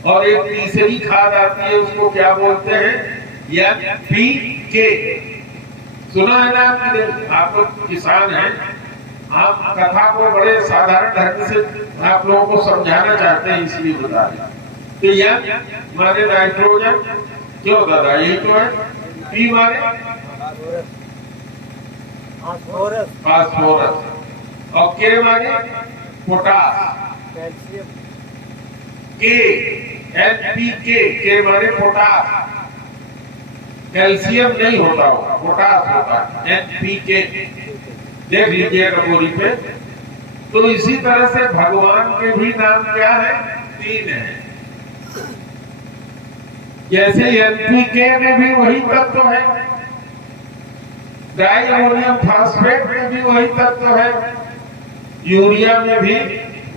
और एक तीसरी खाद आती है, उसको क्या बोलते हैं? NPK। सुना है ना आपने? आप लोग किसान हैं, आप कथा को बड़े साधारण ढंग से आप लोगों को समझाना चाहते हैं, इसलिए बता रहे हैं। तो N माने नाइट्रोजन, क्यों दादा यही तो है। P माने फास्फोरस, और K माने पोटास। K NPK, K माने पोटास, कैल्शियम नहीं होता हो, पोटास होता है NPK। देख लीजिएगा बोरी पे। तो इसी तरह से भगवान के भी नाम क्या है? 3 है। जैसे NPK में भी वही तत्व है, डाई अमोनियम फास्फेट में भी वही तत्व है, यूरिया में भी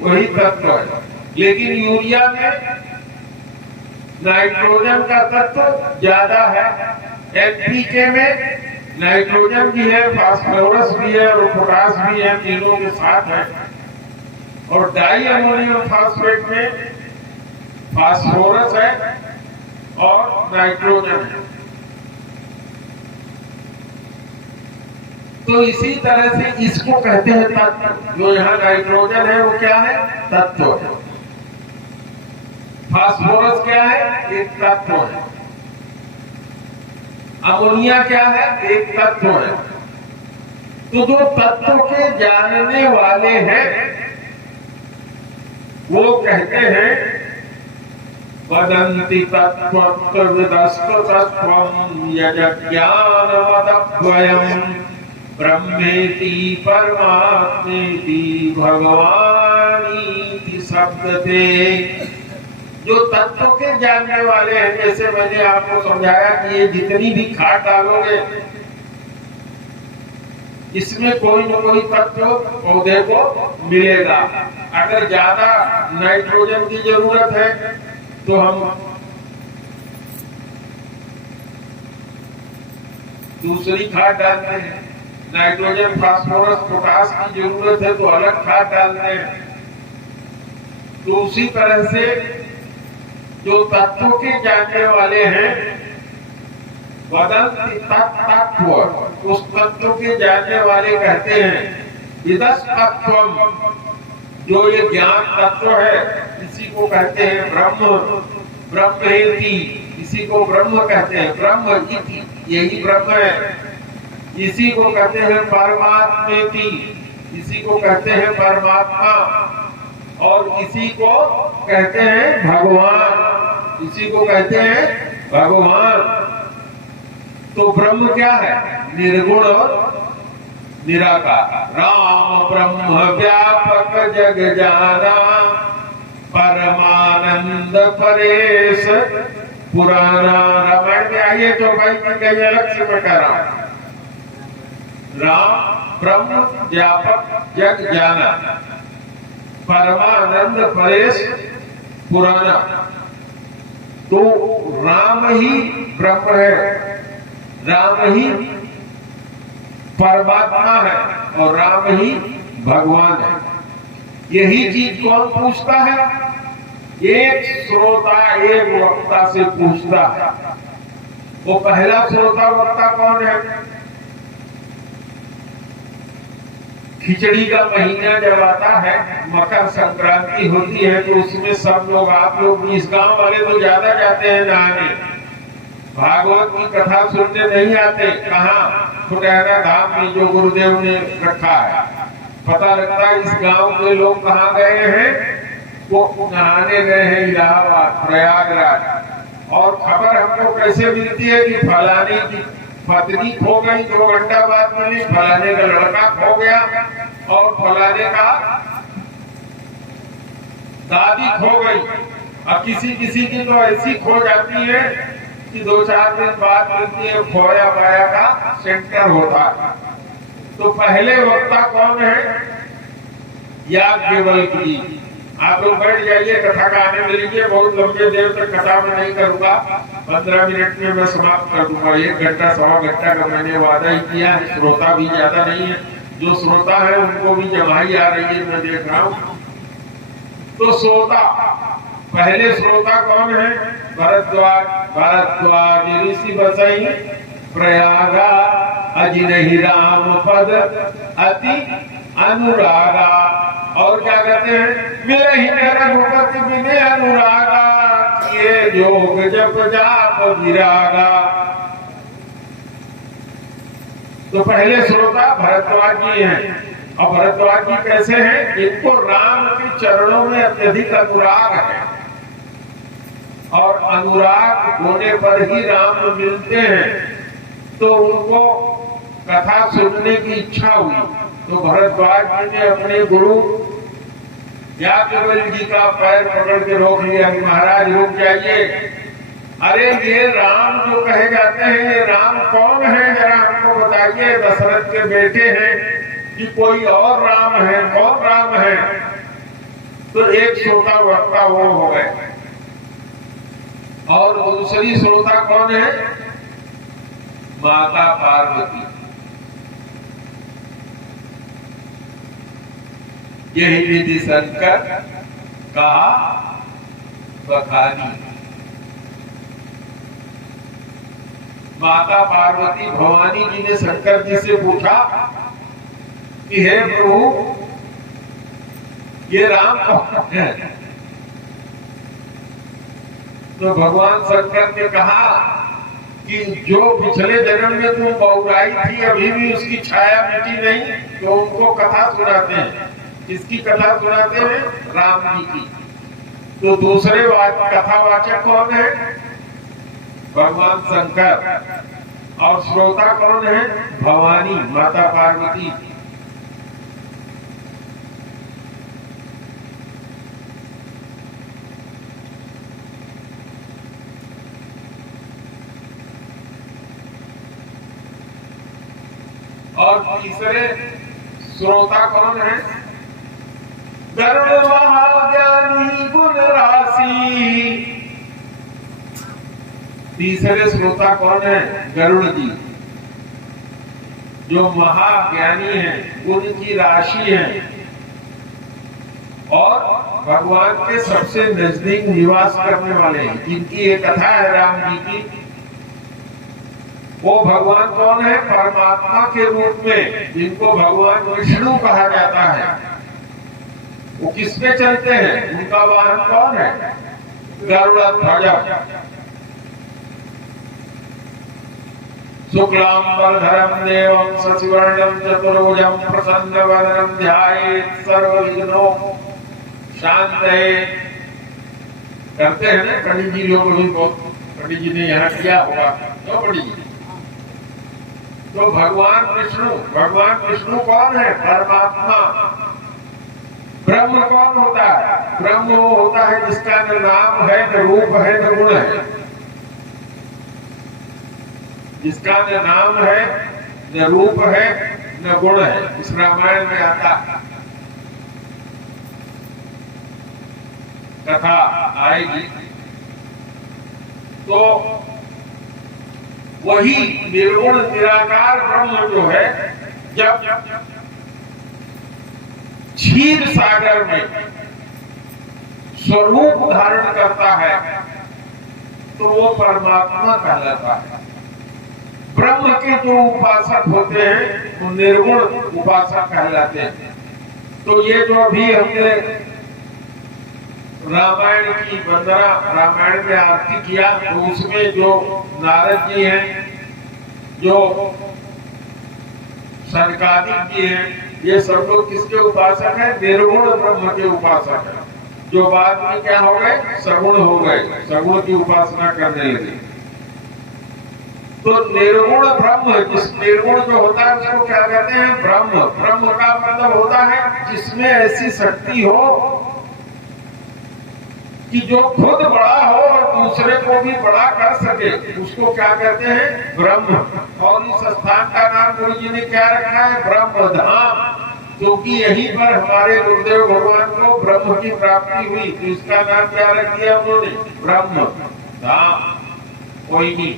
वही तत्व है, लेकिन यूरिया में नाइट्रोजन का तत्व ज्यादा है। NPK में नाइट्रोजन भी है, फास्फोरस भी है और पोटास भी है, तीनों के साथ है। और डाई अमोनियम फास्फेट में फास्फोरस है और नाइट्रोजन है। तो इसी तरह से इसको कहते हैं तत्व। जो यहाँ नाइट्रोजन है वो क्या है? तत्व है। फास्फोरस क्या है? एक तत्व है। अमोनिया क्या है? एक तत्व है। तो जो तत्व के जानने वाले हैं वो कहते हैं वदन्ति तत्त्वविदस्तत्त्वं यज्ञानमदद्वयम् ब्रह्मेति परमात्मेति भगवानीति शब्दते। जो तत्व के जानने वाले हैं, जैसे मैंने आपको समझाया कि ये जितनी भी खाद डालोगे इसमें कोई न कोई तत्व पौधे को मिलेगा। अगर ज्यादा नाइट्रोजन की जरूरत है तो हम दूसरी खाद डालते हैं, नाइट्रोजन फास्फोरस पोटास की जरूरत है तो अलग खाद डालते हैं। तो उसी तरह से जो तत्व के जानने वाले हैं वदन्ति तत्त्व, उस तत्व के जानने वाले कहते हैं इदस्तत्वम, जो ये ज्ञान तत्व है इसी को कहते हैं ब्रह्म। ब्रह्मेति, इसी को ब्रह्म कहते हैं। ब्रह्म इति, यही ब्रह्म है। इसी को कहते हैं परमात्मेति, इसी को कहते हैं परमात्मा। और इसी को कहते हैं भगवान, इसी को कहते हैं भगवान। तो ब्रह्म क्या है? निर्गुण और निराकार। राम ब्रह्म व्यापक जग जाना परमानंद परेश पुराना। रामायण में आइए तो भाई मैं कहीं अलग से मैं कह रहा हूं। राम ब्रह्म व्यापक जग जाना परमानंद परेश पुराना। तो राम ही ब्रह्म है, राम ही परमात्मा है और राम ही भगवान है। यही चीज कौन पूछता है? एक श्रोता एक वक्ता से पूछता है। वो पहला श्रोता वक्ता कौन है? खिचड़ी का महीना जब आता है, मकर संक्रांति होती है, तो उसमें सब लोग, आप लोग इस गांव वाले तो ज्यादा जाते हैं नहाने, भागवत की कथा सुनने नहीं आते। कहाँ? खुटहरा धाम में जो गुरुदेव ने रखा है। पता लगता है इस गांव के लोग कहाँ गए हैं? वो नहाने गए हैं इलाहाबाद, प्रयागराज। और खबर हमको कैसे मिलती है कि फलाने की पत्नी खो गई, 2 घंटा बाद मिली, फलाने का लड़का खो गया और फलाने का दादी खो गई। और किसी किसी की तो ऐसी खो जाती है कि 2-4 दिन बाद मिलती है, खोया पाया का सेंटर होता है। तो पहले वक्ता कौन है? याज्ञवल्क्य जी। आप लोग बैठ जाइए, कथा का आनंद लीजिए। बहुत लंबे देर तक कथा में नहीं करूंगा, 15 मिनट में मैं समाप्त कर दूंगा। 1 घंटा 1.25 घंटा का मैंने वादा ही किया है। श्रोता भी ज्यादा नहीं है, जो श्रोता है उनको भी जमाई आ रही है, मैं देख रहा हूँ। तो श्रोता पहले श्रोता कौन है? भरद्वाज। भरद्वाज ऋषि बसई प्रयागा, अजिनहि राम पद अति अनुरागा। और क्या कहते हैं? मिलहि रघुपति बिने अनुरागा, ये जोग जप जाप विरागा। तो पहले श्रोता भरद्वाज जी हैं। और भरद्वाज जी कैसे हैं? इनको राम के चरणों में अत्यधिक अनुराग है, और अनुराग होने पर ही राम मिलते हैं। तो उनको कथा सुनने की इच्छा हुई, तो भरद्वाज जी ने अपने गुरु याज्ञवल्क्य जी का पैर पकड़ के रोक लिया कि महाराज रुक जाइए। अरे ये राम जो कहे जाते हैं, ये राम कौन है? जरा हमको बताइए। दशरथ के बेटे हैं कि कोई और राम है? कौन राम है? तो एक श्रोता वक्ता वो हो गए। और दूसरी श्रोता कौन है? माता पार्वती। यही विधि शंकर कहा बखानी। माता पार्वती भवानी जी ने शंकर जी से पूछा कि हे प्रभु, ये राम कौन है? तो भगवान शंकर ने कहा कि जो पिछले जन्म में तुम बहुराई थी, अभी भी उसकी छाया मिटी नहीं, तो उनको कथा सुनाते हैं। किसकी कथा सुनाते हैं? राम जी की। तो दूसरे कथावाचक कौन है? भगवान शंकर। और श्रोता कौन है? भवानी, माता पार्वती। और तीसरे श्रोता कौन है? गरुड़ महाज्ञानी गुण राशि। तीसरे श्रोता कौन है? गरुड़ जी, जो महाज्ञानी है, गुण की राशि है, और भगवान के सबसे नजदीक निवास करने वाले हैं, जिनकी एक कथा है राम जी की। वो भगवान कौन है? परमात्मा के रूप में, जिनको भगवान विष्णु कहा जाता है। वो किस पे चलते हैं? उनका वाहन कौन है? गरुड़ध्वज। शुक्लांबरधरं देवं शशिवर्णं चतुर्भुजं प्रसन्नवदनं ध्यायेत् सर्वविघ्नोपशान्तये। करते हैं ना पंडित जी लोग भी, बहुत पंडित जी ने यहाँ किया होगा। तो पंडित जी, तो भगवान विष्णु कौन है? परमात्मा। ब्रह्म कौन होता है? ब्रह्म वो होता है जिसका न नाम है, न रूप है, न गुण है। जिसका न नाम है, न रूप है, न गुण है। इस रामायण में आता कथा आएगी। तो वही निर्गुण निराकार ब्रह्म जो है, जब क्षीर सागर में स्वरूप धारण करता है, तो वो परमात्मा कहलाता है। ब्रह्म के जो उपासक होते हैं, वो निर्गुण उपासक कहलाते हैं। तो ये जो अभी हमने रामायण की वंदना, रामायण में आरती किया, तो उसमें जो नारद जी हैं, जो सनकादिक जी हैं, ये सब लोग किसके उपासक हैं? निर्गुण ब्रह्म के उपासक हैं। जो बाद में क्या हो गए? सगुण हो गए, सगुण की उपासना करने लगे। तो निर्गुण ब्रह्म, जिस निर्गुण जो होता है उसको क्या कहते हैं? ब्रह्म। ब्रह्म का मतलब होता है जिसमें ऐसी शक्ति हो कि जो खुद बड़ा हो और दूसरे को भी बड़ा कर सके, उसको क्या कहते हैं? ब्रह्म। और इस स्थान का नाम गुरु जी ने क्या रखा है? ब्रह्म धाम। क्योंकि यहीं पर हमारे गुरुदेव भगवान को ब्रह्म की प्राप्ति हुई, तो इसका नाम क्या रख दिया उन्होंने? ब्रह्म धाम। कोई नहीं।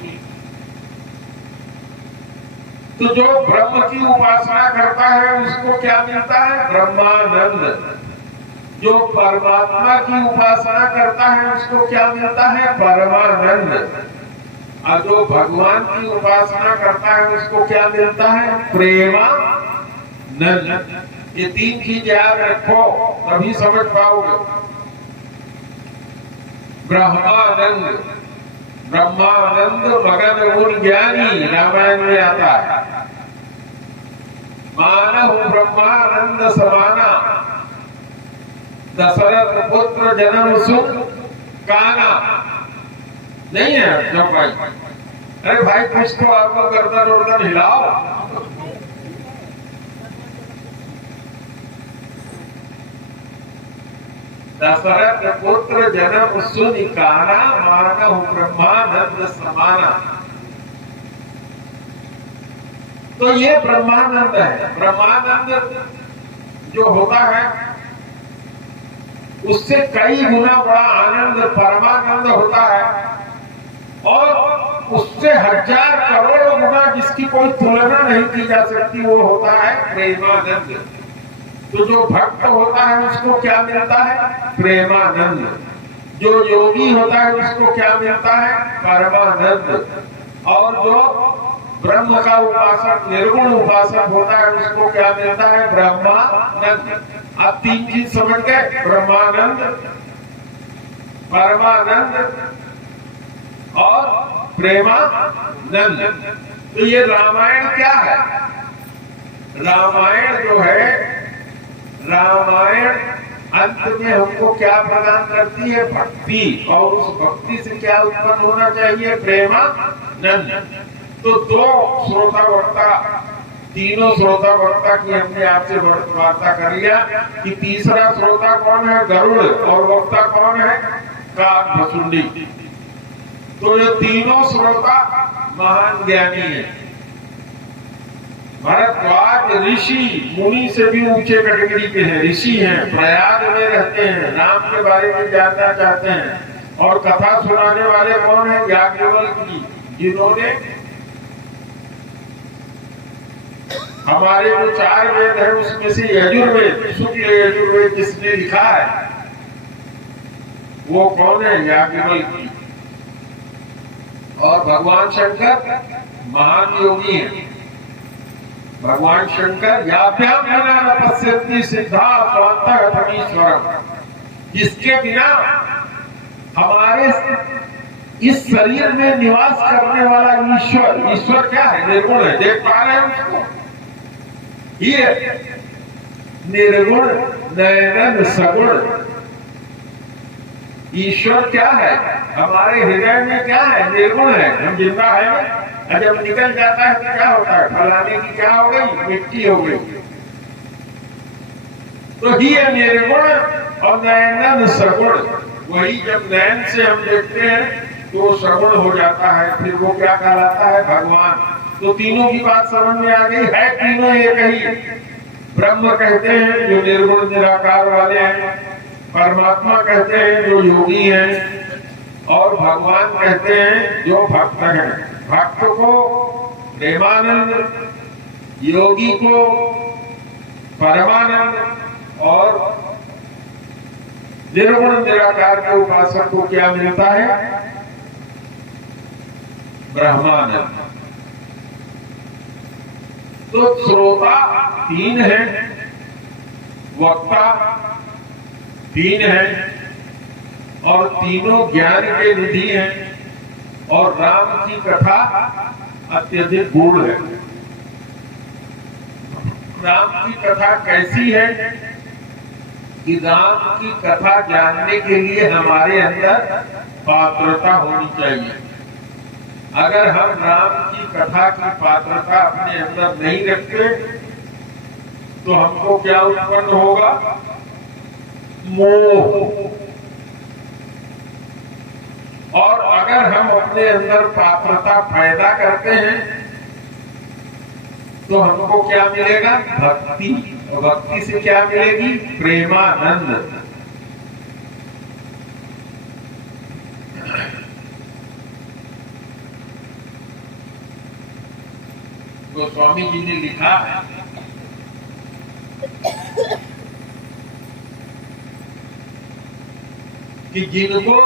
तो जो ब्रह्म की उपासना करता है उसको क्या मिलता है? ब्रह्मानंद। जो परमात्मा की उपासना करता है उसको क्या मिलता है? परमानंद। और जो भगवान की उपासना करता है उसको क्या मिलता है? प्रेमानंद। ये तीन चीज याद रखो, तभी समझ पाओगे। ब्रह्मानंद, ब्रह्मानंद मगन गुण ज्ञानी, रामायण में आता है। मानव ब्रह्मानंद समाना, दशरथ पुत्र जन्म सुख काना। नहीं है जब भाई, अरे भाई कुछ तो आपको गर्दन उर्दन हिलाओ। दशरथ पुत्र जन्म सुनि काना, मानव ब्रह्मानंद समाना। तो ये ब्रह्मानंद है। ब्रह्मानंद जो होता है उससे कई गुना बड़ा आनंद परमानंद होता है, और उससे हजार करोड़ गुना जिसकी कोई तुलना नहीं की जा सकती वो होता है प्रेमानंद। तो जो भक्त होता है उसको क्या मिलता है? प्रेमानंद। जो योगी होता है उसको क्या मिलता है? परमानंद। और जो ब्रह्म का उपासक, निर्गुण उपासक होता है उसको क्या मिलता है? ब्रह्मानंद। आप तीन चीज समझ गए, ब्रह्मानंद, परमानंद और प्रेमानंद। तो ये रामायण क्या है? रामायण जो है, रामायण अंत में हमको क्या प्रदान करती है? भक्ति। और उस भक्ति से क्या उत्पन्न होना चाहिए? प्रेमानंद। तो दो श्रोता वक्ता, तीनों श्रोता वक्ता की हमने आपसे वार्ता कर लिया कि तीसरा श्रोता कौन है? गरुड़। और वक्ता कौन है? काकभुसुंडी। तो ये तीनों श्रोता महान ज्ञानी है। भरद्वाज ऋषि मुनि से भी ऊंचे कैटेगरी के हैं, ऋषि हैं, प्रयाग में रहते हैं, राम के बारे में जानना चाहते हैं। और कथा सुनाने वाले कौन है? याज्ञवल्क्य जी, जिन्होंने हमारे जो 4 वेद है उसमें से यजुर्वेद, शुक्ल यजुर्वेद जिसने लिखा है वो कौन है? याज्ञवल्क्य। और भगवान शंकर महान योगी हैं। भगवान शंकर याभ्याम न पश्यन्ति सिद्धा स्वान्तः परमेश्वरम्, जिसके बिना हमारे इस शरीर में निवास करने वाला ईश्वर, ईश्वर क्या है? निर्गुण है। देख पा रहे हैं उसको? ये निर्गुण नयन सगुण ईश्वर क्या है? हमारे हृदय में क्या है? निर्गुण है। हम जिंदा है ना, जब निकल जाता है तो क्या होता है? फलाने की क्या हो गई? मिट्टी हो गई। तो ही है निर्गुण और नयन सगुण। वही जब नयन से हम देखते हैं तो सगुण हो जाता है, फिर वो क्या कहलाता है? भगवान। तो तीनों की बात समझ में आ गई है। तीनों एक ही। ब्रह्म कहते हैं जो निर्गुण निराकार वाले हैं, परमात्मा कहते हैं जो योगी हैं, और भगवान कहते हैं जो भक्त हैं। भक्त को प्रेमानंद, योगी को परमानंद, और निर्गुण निराकार के उपासक को क्या मिलता है? ब्रह्मानंद। तो श्रोता 3 है, वक्ता 3 है, और तीनों ज्ञान के निधि हैं। और राम की कथा अत्यधिक गूढ़ है। राम की कथा कैसी है कि राम की कथा जानने के लिए हमारे अंदर पात्रता होनी चाहिए। अगर हम राम की कथा की पात्रता अपने अंदर नहीं रखते तो हमको क्या उत्पन्न होगा? मोह। और अगर हम अपने अंदर पात्रता पैदा करते हैं तो हमको क्या मिलेगा? भक्ति। और भक्ति से क्या मिलेगी? प्रेमानंद। तो स्वामी जी ने लिखा कि जिनको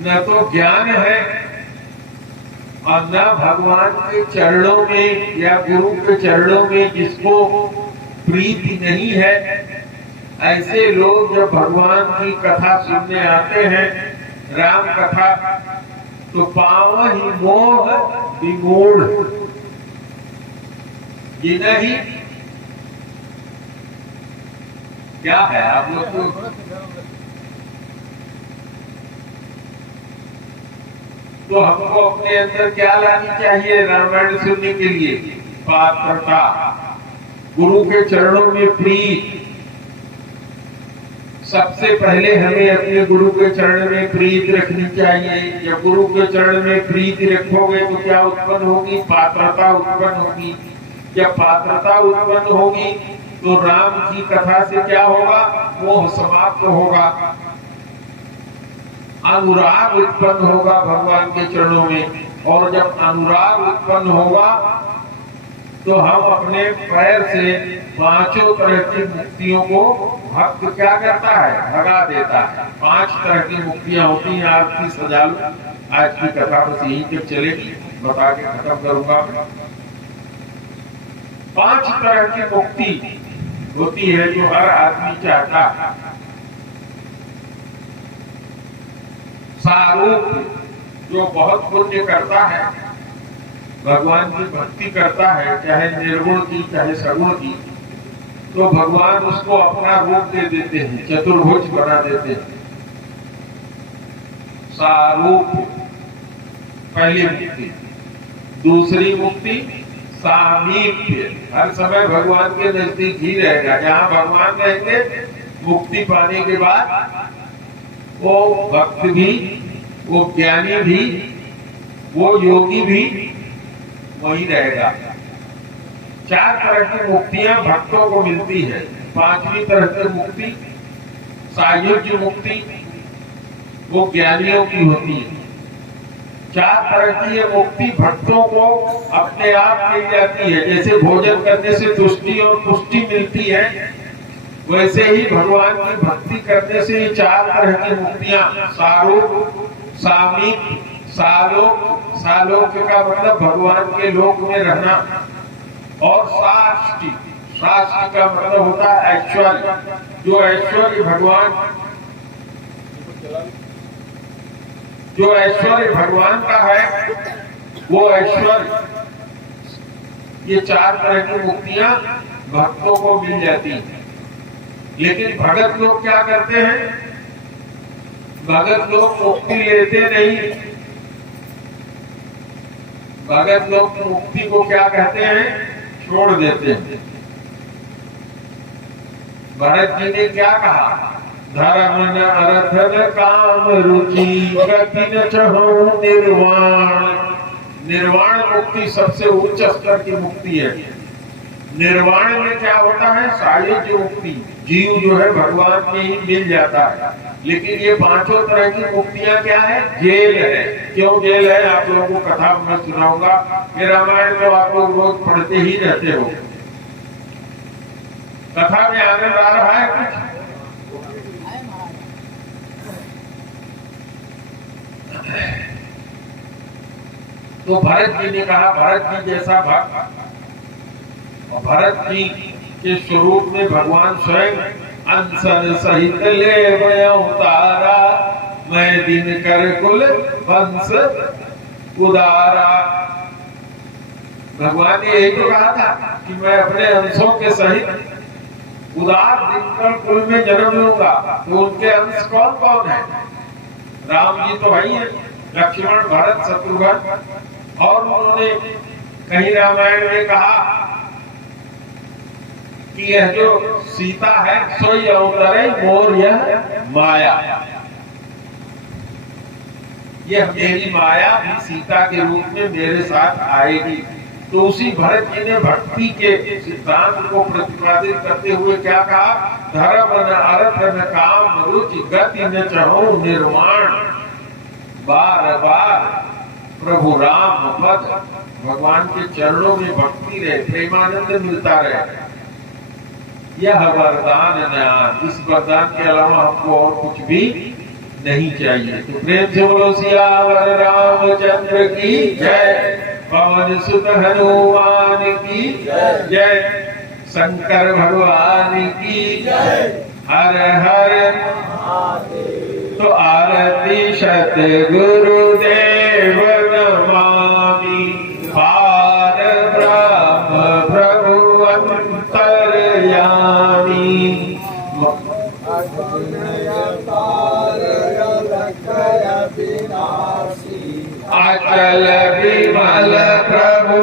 न तो ज्ञान है और न भगवान के चरणों में या गुरु के चरणों में जिसको प्रीति नहीं है, ऐसे लोग जब भगवान की कथा सुनने आते हैं, राम कथा, तो पावहि मोह विमूढ़, ये नहीं क्या है आप लोग तो हमको अपने अंदर क्या लानी चाहिए रामायण सुनने के लिए? पात्रता, गुरु के चरणों में प्रीत। सबसे पहले हमें अपने गुरु के चरण में प्रीत रखनी चाहिए। जब गुरु के चरण में प्रीत रखोगे तो क्या उत्पन्न होगी? पात्रता उत्पन्न होगी। जब पात्रता उत्पन्न होगी तो राम की कथा से क्या होगा? मोह समाप्त होगा, अनुराग उत्पन्न होगा भगवान के चरणों में। और जब अनुराग उत्पन्न होगा तो हम अपने पैर से पांचों तरह की मुक्तियों को भक्त क्या करता है? भगा देता है। 5 तरह की मुक्तियां होती हैं। आज की सजा लो, आज की कथा बस यहीं तक चलेगी, बता के खत्म करूंगा। 5 तरह की मुक्ति होती है जो हर आदमी चाहता है। सारूप, जो बहुत पुण्य करता है, भगवान की भक्ति करता है, चाहे निर्गुण की चाहे सगुण की, तो भगवान उसको अपना रूप दे देते हैं, चतुर्भुज बना देते हैं। सारूप पहली मुक्ति। दूसरी मुक्ति सामीप्य, हर समय भगवान के नजदीक ही रहेगा। जहां भगवान रहेंगे, मुक्ति पाने के बाद वो भक्त भी, वो ज्ञानी भी, वो योगी भी वही रहेगा। 4 तरह की मुक्तियां भक्तों को मिलती है। 5वीं तरह की मुक्ति सायुज्य मुक्ति, वो ज्ञानियों की होती है। 4 तरह की ये मुक्ति भक्तों को अपने आप मिल जाती है। जैसे भोजन करने से तुष्टि और पुष्टि मिलती है, वैसे ही भगवान की भक्ति करने से 4 तरह की मुक्तियां, सारूप, सामीप, सालोक, सालोक का मतलब भगवान के लोक में रहना, और साष्टि, साष्टि का मतलब होता है ऐश्वर्य। जो ऐश्वर्य भगवान का है, वो ऐश्वर्य, ये 4 तरह की मुक्तियां भक्तों को मिल जाती हैं। लेकिन भगत लोग क्या करते हैं? भगत लोग मुक्ति लेते नहीं। भगत लोग मुक्ति को क्या कहते हैं? छोड़ देते हैं। भरत जी ने क्या कहा? धर्म न अर्थ न काम रुचि गति न चहु निर्वाण। निर्वाण मुक्ति सबसे उच्च स्तर की मुक्ति है। निर्वाण में क्या होता है? सायुज्य मुक्ति, जीव जो है भगवान में ही मिल जाता है। लेकिन ये 5 तरह की मुक्तियां क्या है? जेल है। क्यों जेल है? आप लोगों को कथा मैं सुनाऊंगा। ये रामायण तो आप लोग रोज पढ़ते ही रहते हो। कथा में आनंद आ रहा है कुछ? तो भरत जी ने कहा, भरत जी जैसा भक्त, और भरत जी के स्वरूप में भगवान स्वयं अंसन सहित ले उतारा, मैं दिन कर कुल वंश उदारा। भगवान ने यही तो कहा था कि मैं अपने अंशों के सहित उदार दिनकर कुल में जन्म लूंगा। तो उनके अंश कौन कौन है? राम जी तो वही है, लक्ष्मण, भरत, शत्रुघ्न। और उन्होंने कहीं रामायण में कहा कि यह जो सीता है सोई अवतरे मोर यह माया, यह मेरी माया भी सीता के रूप में मेरे साथ आएगी। तो उसी भरत जी ने भक्ति के सिद्धांत को प्रतिपादित करते हुए क्या कहा? धर्म न अर्थ न काम रुचि गति न चहु निर्वाण। बार बार प्रभु राम पद, भगवान के चरणों में भक्ति रहे, प्रेमानंद मिलता रहे, यह वरदान ज्ञान, इस वरदान के अलावा हमको और कुछ भी नहीं चाहिए। तो प्रेम से बोलो सियावर रामचंद्र की जय, पवन सुत हनुमान की जय, शंकर भगवान की जय, हर हर। तो आरती सत गुरुदेव नमामि, पार ब्रह्म प्रभु अंतर्यामी, अचल विमल प्रभु